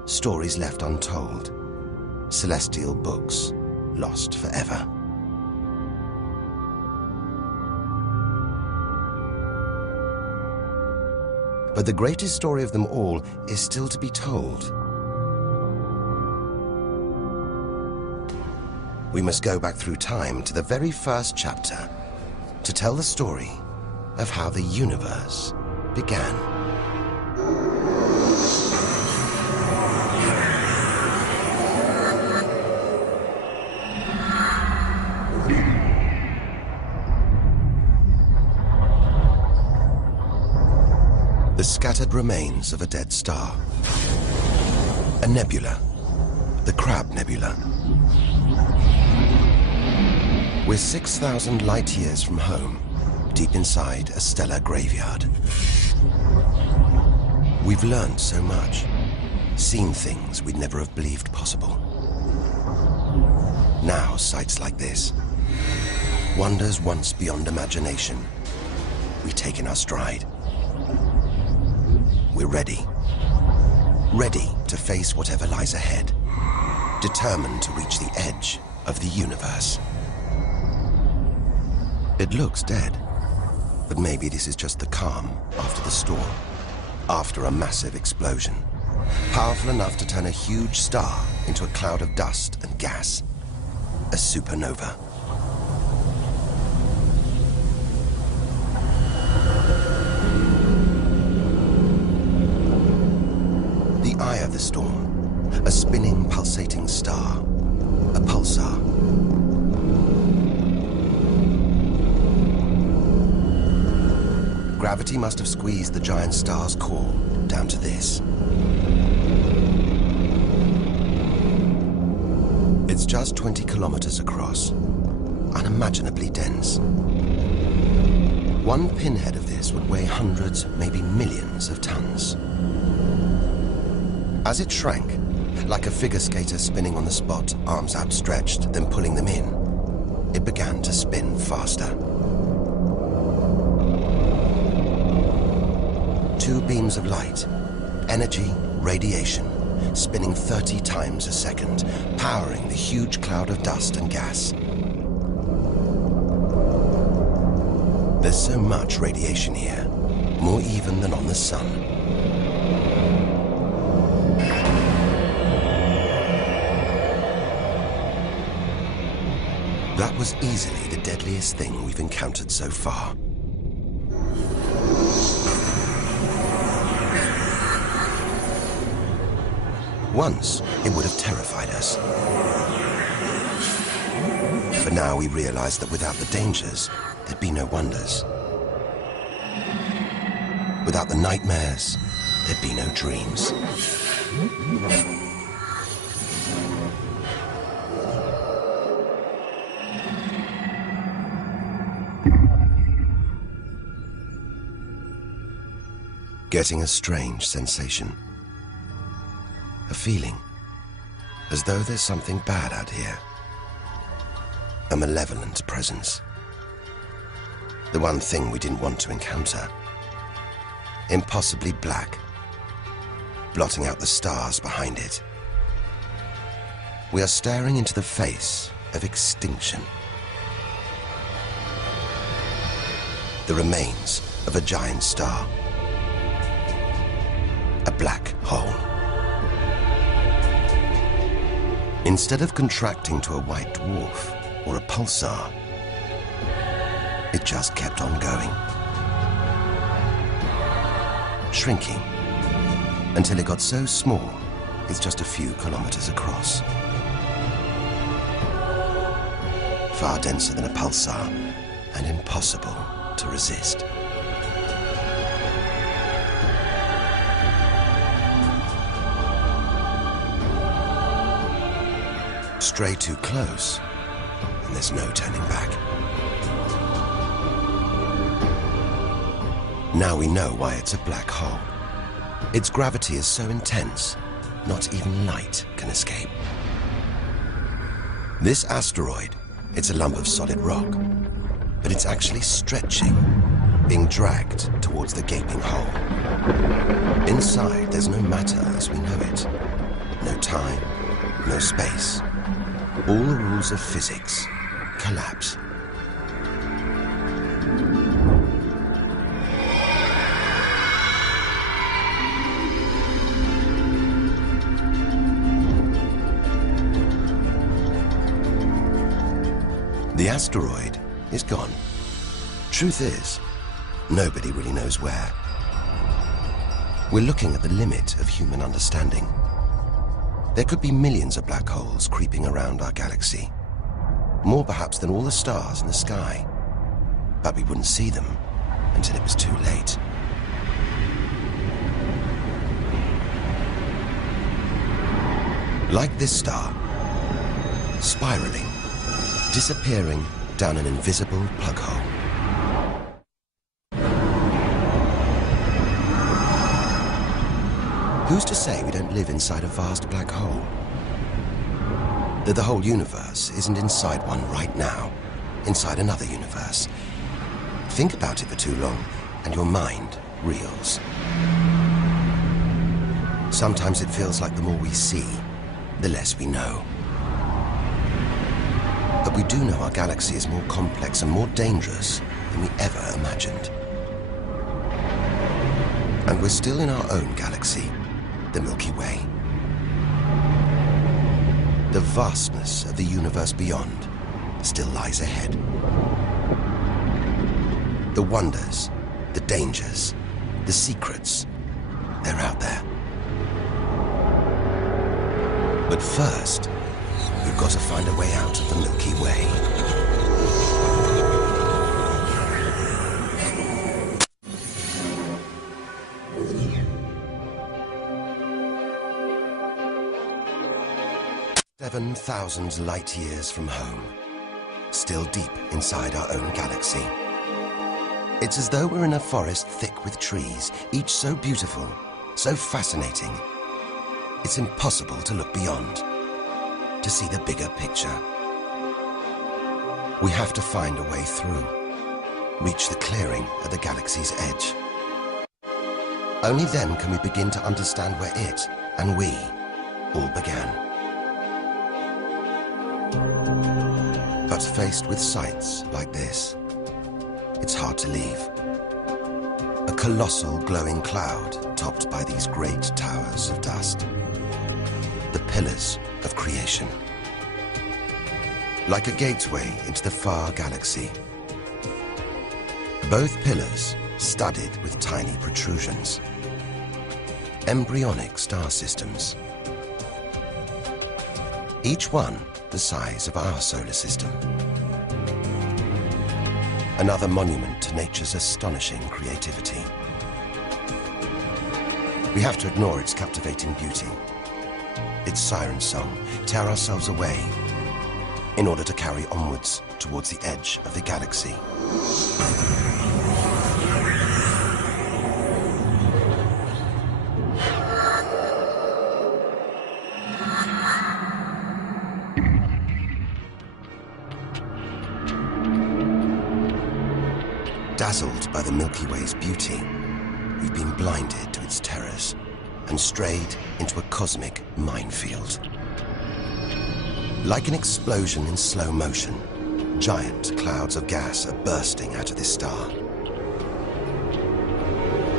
Stories left untold. Celestial books lost forever. But the greatest story of them all is still to be told. we must go back through time to the very first chapter to tell the story of how the universe began. The scattered remains of a dead star. A nebula, the Crab Nebula. We're 6,000 light years from home, deep inside a stellar graveyard. We've learned so much, seen things we'd never have believed possible. Now, sights like this, wonders once beyond imagination, we take in our stride. We're ready. Ready to face whatever lies ahead. Determined to reach the edge of the universe. It looks dead, but maybe this is just the calm after the storm. After a massive explosion. Powerful enough to turn a huge star into a cloud of dust and gas. A supernova. The eye of the storm, a spinning, pulsating star, a pulsar. Gravity must have squeezed the giant star's core down to this. It's just 20 kilometers across, unimaginably dense. One pinhead of this would weigh hundreds, maybe millions of tons. As it shrank, like a figure skater spinning on the spot, arms outstretched, then pulling them in, it began to spin faster. Two beams of light, energy, radiation, spinning 30 times a second, powering the huge cloud of dust and gas. There's so much radiation here, more even than on the sun. That was easily the deadliest thing we've encountered so far. Once, it would have terrified us. But now we realize that without the dangers, there'd be no wonders. Without the nightmares, there'd be no dreams. Getting a strange sensation. A feeling, as though there's something bad out here. A malevolent presence. The one thing we didn't want to encounter. Impossibly black, blotting out the stars behind it. We are staring into the face of extinction. The remains of a giant star. A black hole. Instead of contracting to a white dwarf or a pulsar, it just kept on going. Shrinking until it got so small, it's just a few kilometers across. Far denser than a pulsar and impossible to resist. Stray too close, and there's no turning back. Now we know why it's a black hole. Its gravity is so intense, not even light can escape. This asteroid, it's a lump of solid rock, but it's actually stretching, being dragged towards the gaping hole. Inside, there's no matter as we know it. No time, no space. All the rules of physics collapse. The asteroid is gone. Truth is, nobody really knows where. We're looking at the limit of human understanding. There could be millions of black holes creeping around our galaxy. More perhaps than all the stars in the sky. But we wouldn't see them until it was too late. Like this star, spiraling, disappearing down an invisible plug hole. Who's to say we don't live inside a vast black hole? That the whole universe isn't inside one right now, inside another universe. Think about it for too long, and your mind reels. Sometimes it feels like the more we see, the less we know. But we do know our galaxy is more complex and more dangerous than we ever imagined. And we're still in our own galaxy, the Milky Way. The vastness of the universe beyond still lies ahead. The wonders, the dangers, the secrets, they're out there. But first, we've got to find a way out of the Milky Way. "7,000 light years from home, still deep inside our own galaxy. It's as though we're in a forest thick with trees, each so beautiful, so fascinating. It's impossible to look beyond, to see the bigger picture. We have to find a way through, reach the clearing at the galaxy's edge. Only then can we begin to understand where it and we all began. But faced with sights like this, it's hard to leave. A colossal glowing cloud topped by these great towers of dust. The pillars of creation. Like a gateway into the far galaxy. Both pillars studded with tiny protrusions. Embryonic star systems. Each one the size of our solar system. Another monument to nature's astonishing creativity. We have to ignore its captivating beauty, its siren song, tear ourselves away, in order to carry onwards towards the edge of the galaxy. Dazzled by the Milky Way's beauty, we've been blinded to its terrors and strayed into a cosmic minefield. Like an explosion in slow motion, giant clouds of gas are bursting out of this star.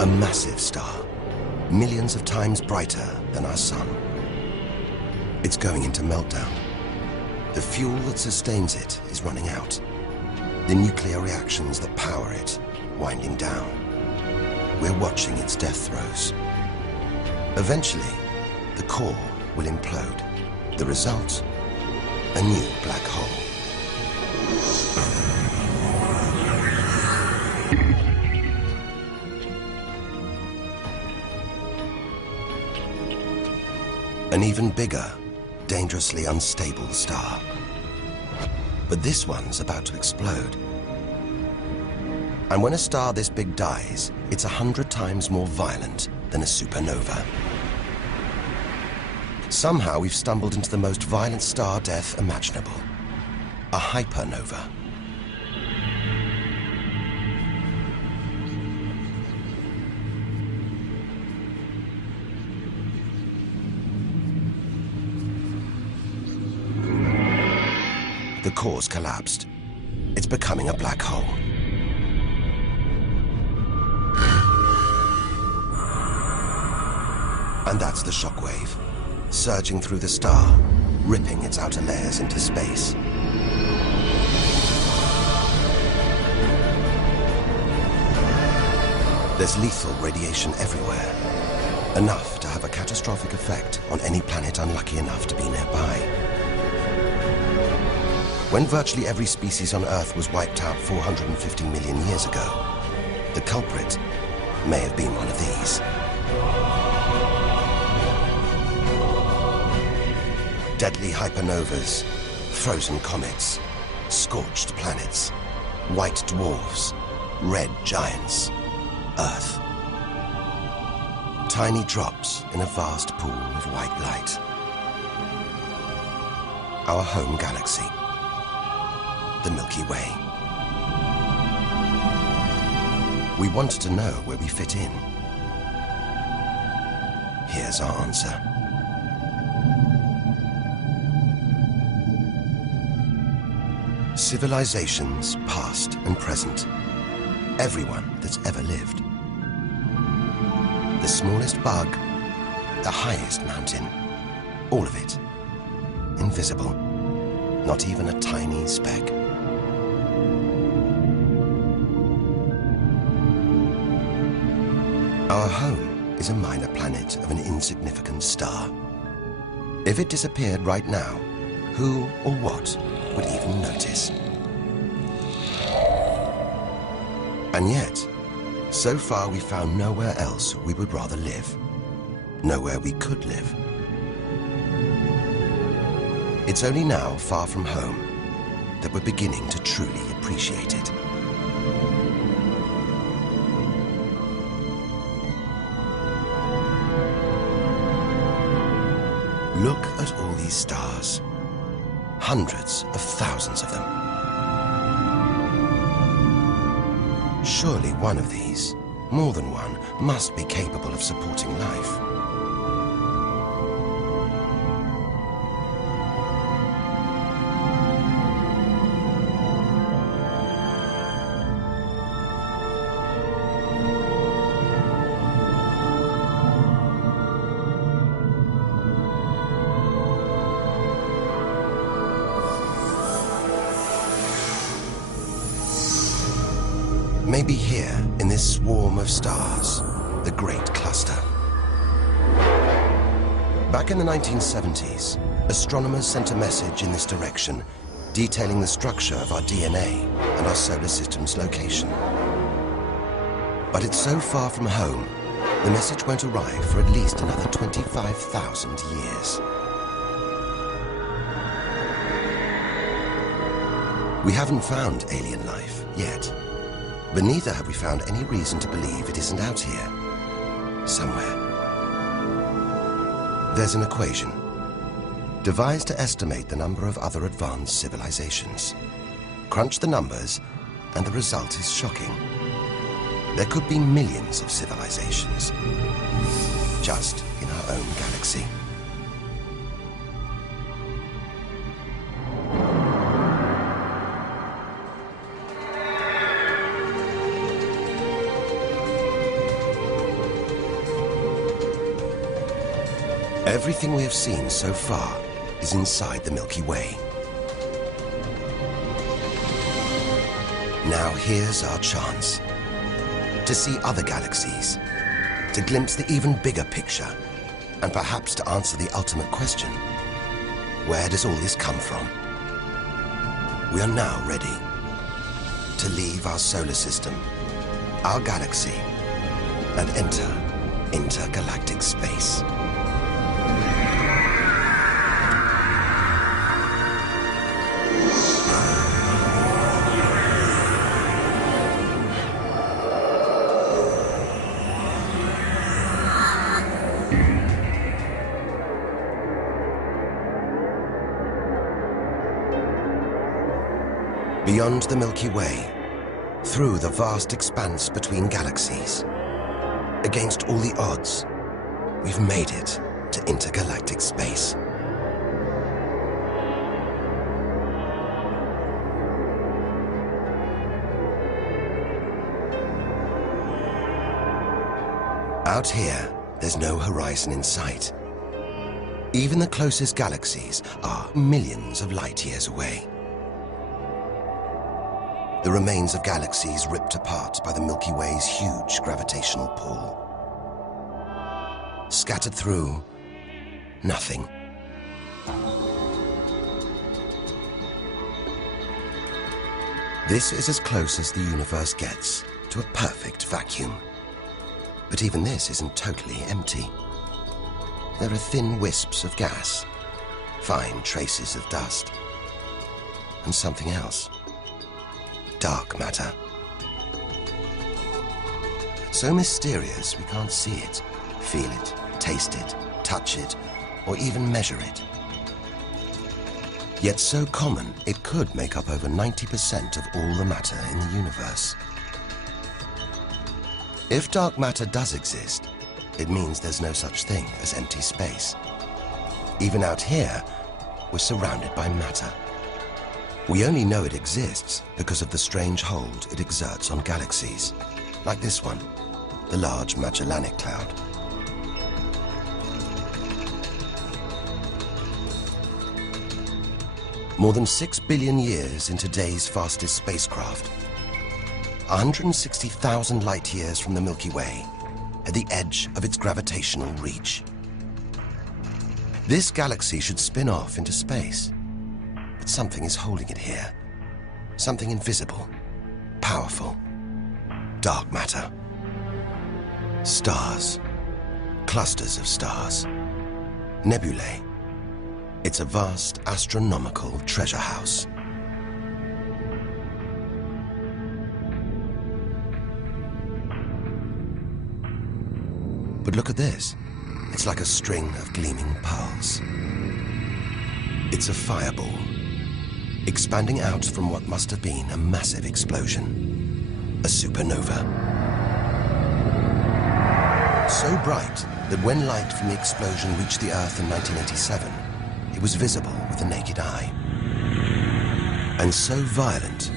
A massive star, millions of times brighter than our sun. It's going into meltdown. The fuel that sustains it is running out. The nuclear reactions that power it winding down. We're watching its death throes. Eventually, the core will implode. The result, a new black hole. An even bigger, dangerously unstable star. But this one's about to explode. And when a star this big dies, it's 100 times more violent than a supernova. Somehow we've stumbled into the most violent star death imaginable. A hypernova. The core's collapsed. It's becoming a black hole. And that's the shockwave, surging through the star, ripping its outer layers into space. There's lethal radiation everywhere, enough to have a catastrophic effect on any planet unlucky enough to be nearby. When virtually every species on Earth was wiped out 450 million years ago, the culprit may have been one of these. Deadly hypernovas, frozen comets, scorched planets, white dwarfs, red giants, Earth. Tiny drops in a vast pool of white light. Our home galaxy, the Milky Way. We wanted to know where we fit in. Here's our answer. Civilizations, past and present. Everyone that's ever lived. The smallest bug, the highest mountain, all of it invisible. Not even a tiny speck. Our home is a minor planet of an insignificant star. If it disappeared right now, who or what would even notice? And yet, so far we found nowhere else we would rather live. Nowhere we could live. It's only now, far from home, that we're beginning to truly appreciate it. Look at all these stars. Hundreds of thousands of them. Surely one of these, more than one, must be capable of supporting life. Maybe here, in this swarm of stars, the Great Cluster. Back in the 1970s, astronomers sent a message in this direction, detailing the structure of our DNA and our solar system's location. But it's so far from home, the message won't arrive for at least another 25,000 years. We haven't found alien life yet. But neither have we found any reason to believe it isn't out here, somewhere. There's an equation, devised to estimate the number of other advanced civilizations. Crunch the numbers, and the result is shocking. There could be millions of civilizations, just in our own galaxy. Everything we have seen so far is inside the Milky Way. Now here's our chance to see other galaxies, to glimpse the even bigger picture, and perhaps to answer the ultimate question: where does all this come from? We are now ready to leave our solar system, our galaxy, and enter intergalactic space. Beyond the Milky Way, through the vast expanse between galaxies, against all the odds, we've made it to intergalactic space. Out here, there's no horizon in sight. Even the closest galaxies are millions of light years away. the remains of galaxies ripped apart by the Milky Way's huge gravitational pull. Scattered through, nothing. This is as close as the universe gets to a perfect vacuum. But even this isn't totally empty. There are thin wisps of gas, fine traces of dust, and something else. Dark matter. So mysterious we can't see it, feel it, taste it, touch it, or even measure it. Yet so common, it could make up over 90% of all the matter in the universe. If dark matter does exist, it means there's no such thing as empty space. Even out here, we're surrounded by matter. We only know it exists because of the strange hold it exerts on galaxies, like this one, the Large Magellanic Cloud. More than 6 billion years in today's fastest spacecraft, 160,000 light years from the Milky Way, at the edge of its gravitational reach. This galaxy should spin off into space, but something is holding it here. Something invisible, powerful, dark matter. Stars, clusters of stars, nebulae. It's a vast astronomical treasure house. But look at this. It's like a string of gleaming pearls. It's a fireball, expanding out from what must have been a massive explosion, a supernova. So bright that when light from the explosion reached the Earth in 1987, it was visible with the naked eye. And so violent,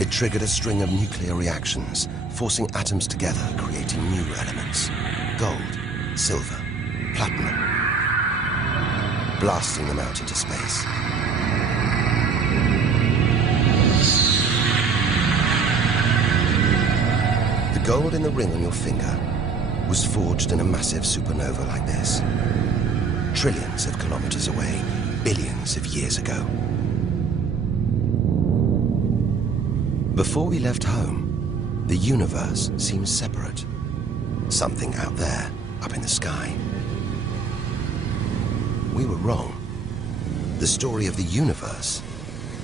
it triggered a string of nuclear reactions, forcing atoms together, creating new elements. Gold, silver, platinum, blasting them out into space. The gold in the ring on your finger was forged in a massive supernova like this, trillions of kilometers away, billions of years ago. Before we left home, the universe seems separate. Something out there, up in the sky. We were wrong. The story of the universe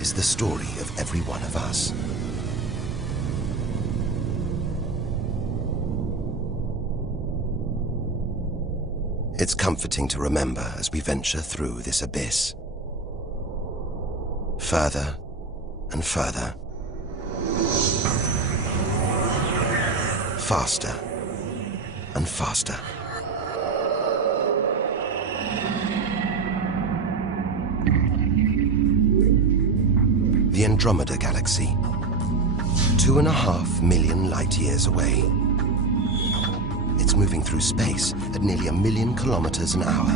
is the story of every one of us. It's comforting to remember as we venture through this abyss. Further and further. Faster and faster. The Andromeda Galaxy, 2.5 million light years away. It's moving through space at nearly 1 million kilometers an hour.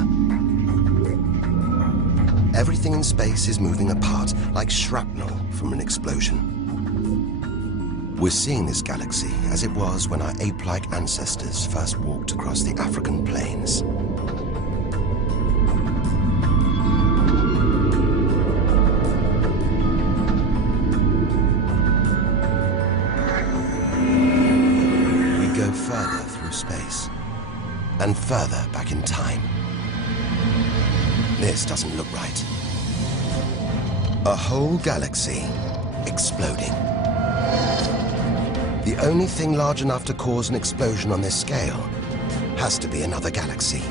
Everything in space is moving apart like shrapnel from an explosion. We're seeing this galaxy as it was when our ape-like ancestors first walked across the African plains. We go further through space and further back in time. This doesn't look right. A whole galaxy exploding. The only thing large enough to cause an explosion on this scale has to be another galaxy.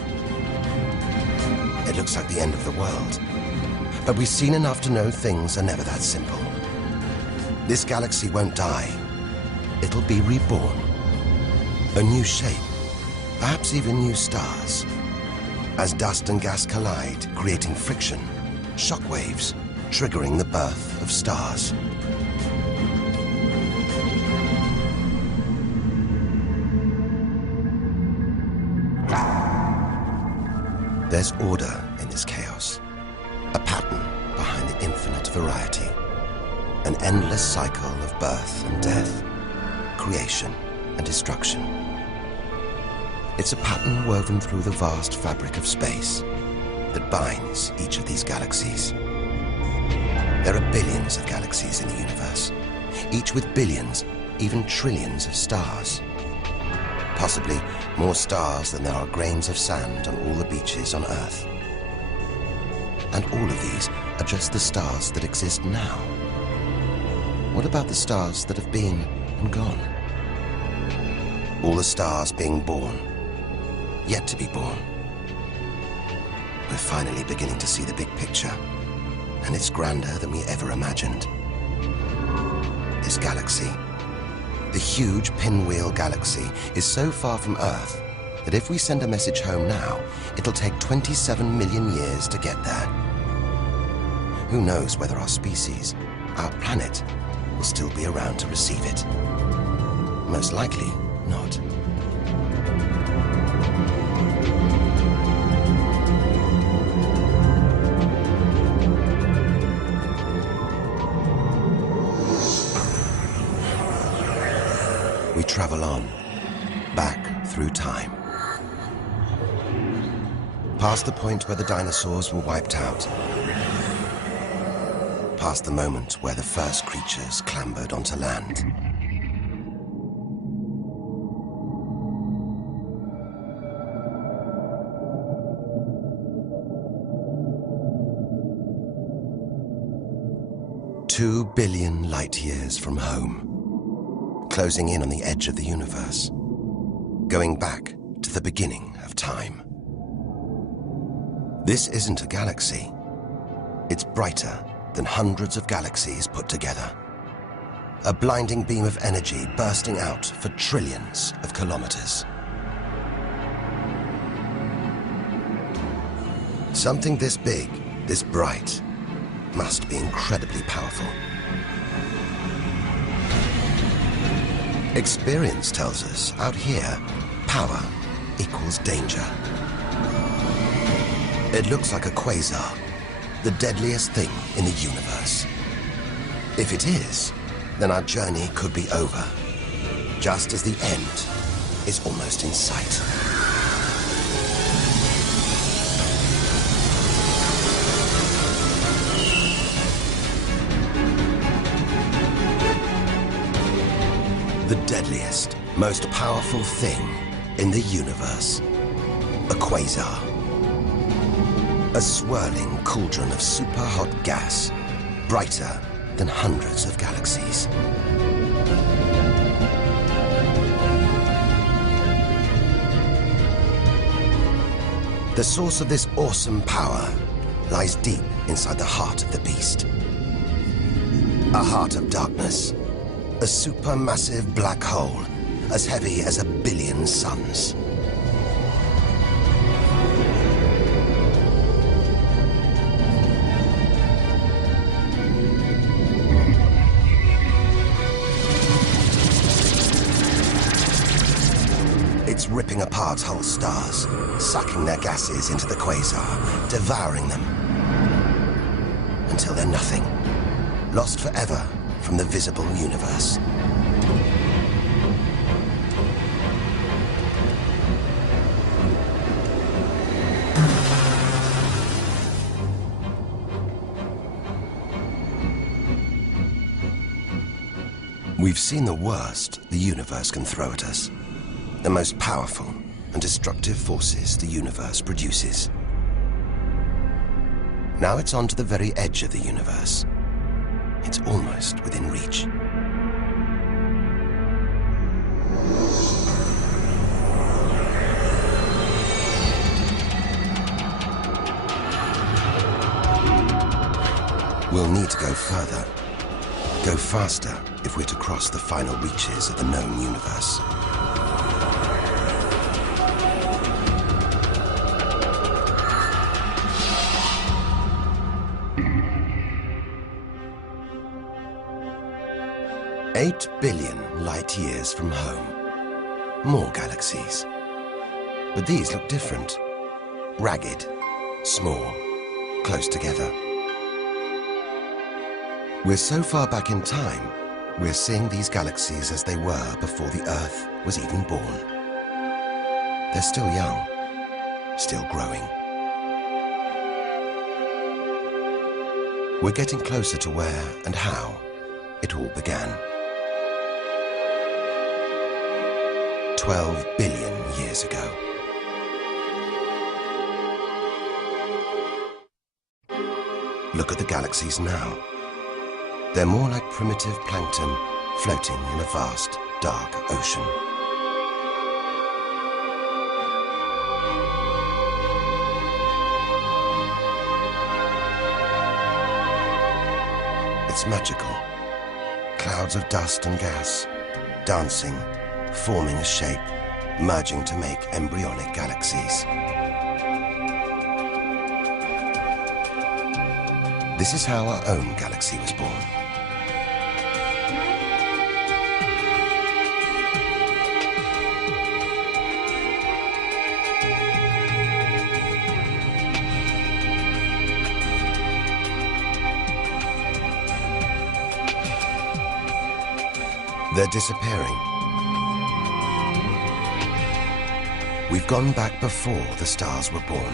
It looks like the end of the world, but we've seen enough to know things are never that simple. This galaxy won't die. It'll be reborn. A new shape, perhaps even new stars. As dust and gas collide, creating friction, shockwaves, triggering the birth of stars. There's order in this chaos, a pattern behind the infinite variety. An endless cycle of birth and death, creation and destruction. It's a pattern woven through the vast fabric of space that binds each of these galaxies. There are billions of galaxies in the universe, each with billions, even trillions of stars. Possibly more stars than there are grains of sand on all the beaches on Earth. And all of these are just the stars that exist now. What about the stars that have been and gone? All the stars being born, yet to be born. We're finally beginning to see the big picture, and it's grander than we ever imagined. This galaxy, the huge Pinwheel Galaxy, is so far from Earth that if we send a message home now, it'll take 27 million years to get there. Who knows whether our species, our planet, will still be around to receive it? Most likely not. We travel on, back through time. Past the point where the dinosaurs were wiped out. Past the moment where the first creatures clambered onto land. Two billion light years from home. Closing in on the edge of the universe, going back to the beginning of time. This isn't a galaxy. It's brighter than hundreds of galaxies put together. A blinding beam of energy bursting out for trillions of kilometers. Something this big, this bright, must be incredibly powerful. Experience tells us, out here, power equals danger. It looks like a quasar, the deadliest thing in the universe. If it is, then our journey could be over, just as the end is almost in sight. The deadliest, most powerful thing in the universe. A quasar. A swirling cauldron of super-hot gas, brighter than hundreds of galaxies. The source of this awesome power lies deep inside the heart of the beast. A heart of darkness. A supermassive black hole, as heavy as 1 billion suns. It's ripping apart whole stars, sucking their gases into the quasar, devouring them, until they're nothing, lost forever from the visible universe. We've seen the worst the universe can throw at us, the most powerful and destructive forces the universe produces. Now it's on to the very edge of the universe. It's almost within reach. We'll need to go further, go faster if we're to cross the final reaches of the known universe. Eight billion light years from home. More galaxies. But these look different. Ragged, small, close together. We're so far back in time, we're seeing these galaxies as they were before the Earth was even born. They're still young, still growing. We're getting closer to where and how it all began. 12 billion years ago. Look at the galaxies now. They're more like primitive plankton floating in a vast, dark ocean. It's magical. Clouds of dust and gas, dancing, forming a shape, merging to make embryonic galaxies. This is how our own galaxy was born. They're disappearing. We've gone back before the stars were born.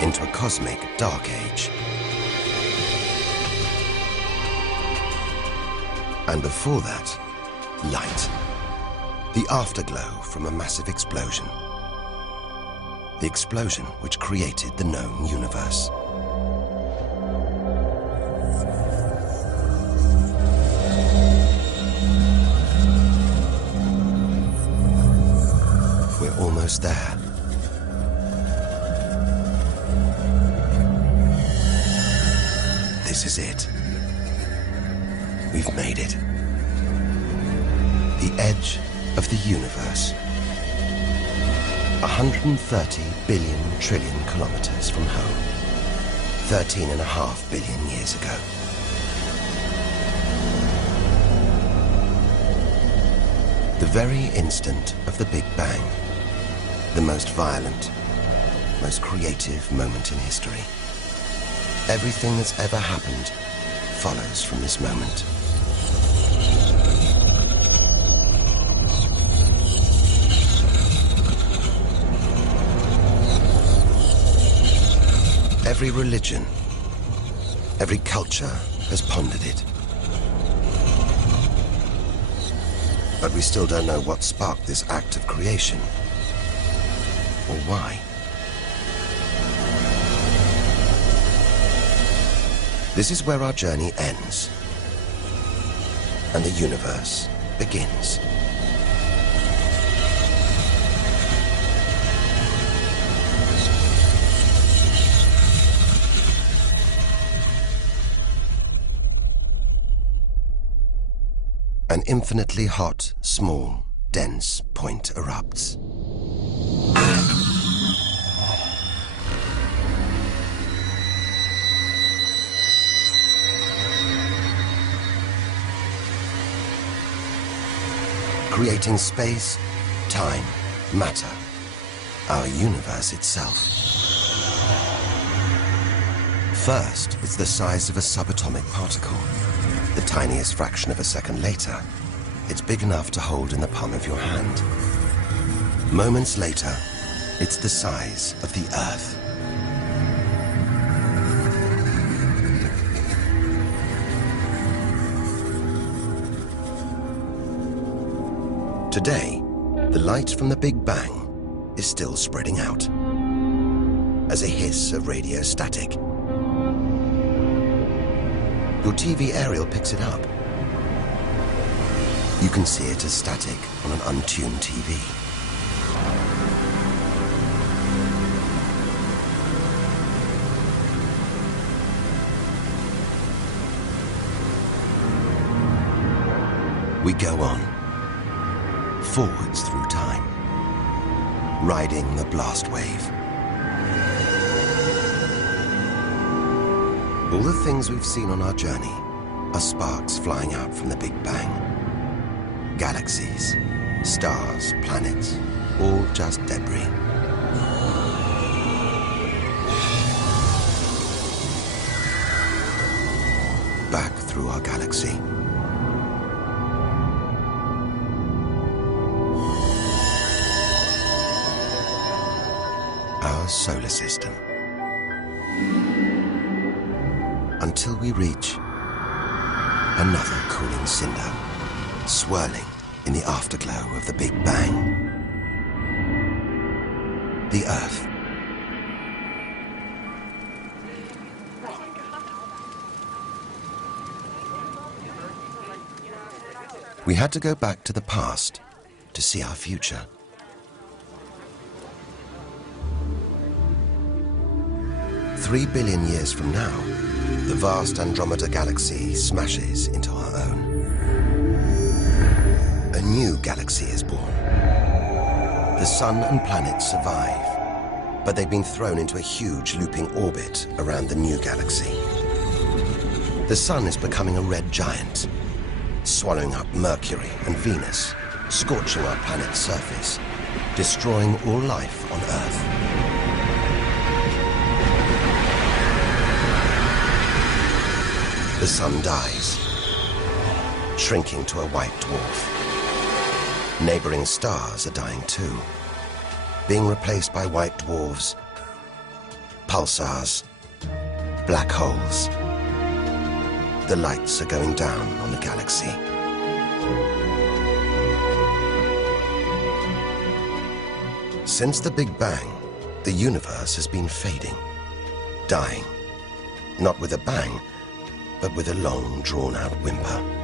Into a cosmic dark age. And before that, light. The afterglow from a massive explosion. The explosion which created the known universe. We're almost there. This is it. We've made it. The edge of the universe. 130 billion trillion kilometers from home. 13.5 billion years ago. The very instant of the Big Bang. The most violent, most creative moment in history. Everything that's ever happened follows from this moment. Every religion, every culture has pondered it. But we still don't know what sparked this act of creation, or why. This is where our journey ends, and the universe begins. An infinitely hot, small, dense point erupts. Creating space, time, matter, our universe itself. First, it's the size of a subatomic particle. The tiniest fraction of a second later, it's big enough to hold in the palm of your hand. Moments later, it's the size of the Earth. Today, the light from the Big Bang is still spreading out as a hiss of radio static. Your TV aerial picks it up. You can see it as static on an untuned TV. We go on, forwards through time, riding the blast wave. All the things we've seen on our journey are sparks flying out from the Big Bang. Galaxies, stars, planets, all just debris. through our galaxy. Our solar system. Until we reach another cooling cinder, swirling in the afterglow of the Big Bang. The Earth. We had to go back to the past to see our future. Three billion years from now, the vast Andromeda galaxy smashes into our own. A new galaxy is born. The sun and planets survive, but they've been thrown into a huge looping orbit around the new galaxy. The sun is becoming a red giant, swallowing up Mercury and Venus, scorching our planet's surface, destroying all life on Earth. The sun dies, shrinking to a white dwarf. Neighboring stars are dying too, being replaced by white dwarfs, pulsars, black holes. The lights are going down on the galaxy. Since the Big Bang, the universe has been fading, dying, not with a bang, but with a long, drawn-out whimper.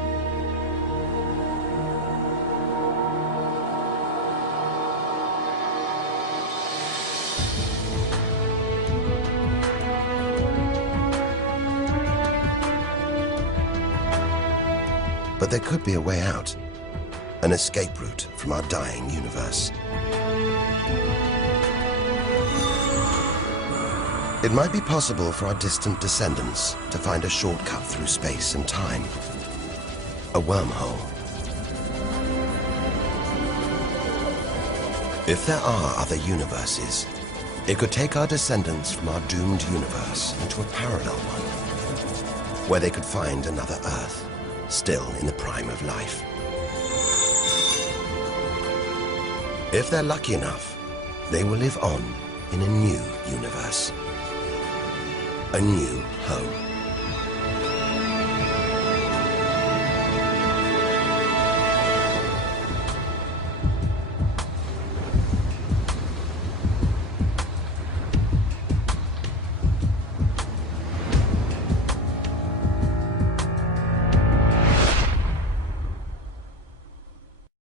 But there could be a way out, an escape route from our dying universe. It might be possible for our distant descendants to find a shortcut through space and time, a wormhole. If there are other universes, it could take our descendants from our doomed universe into a parallel one, where they could find another Earth, still in the prime of life. If they're lucky enough, they will live on in a new universe. A new home.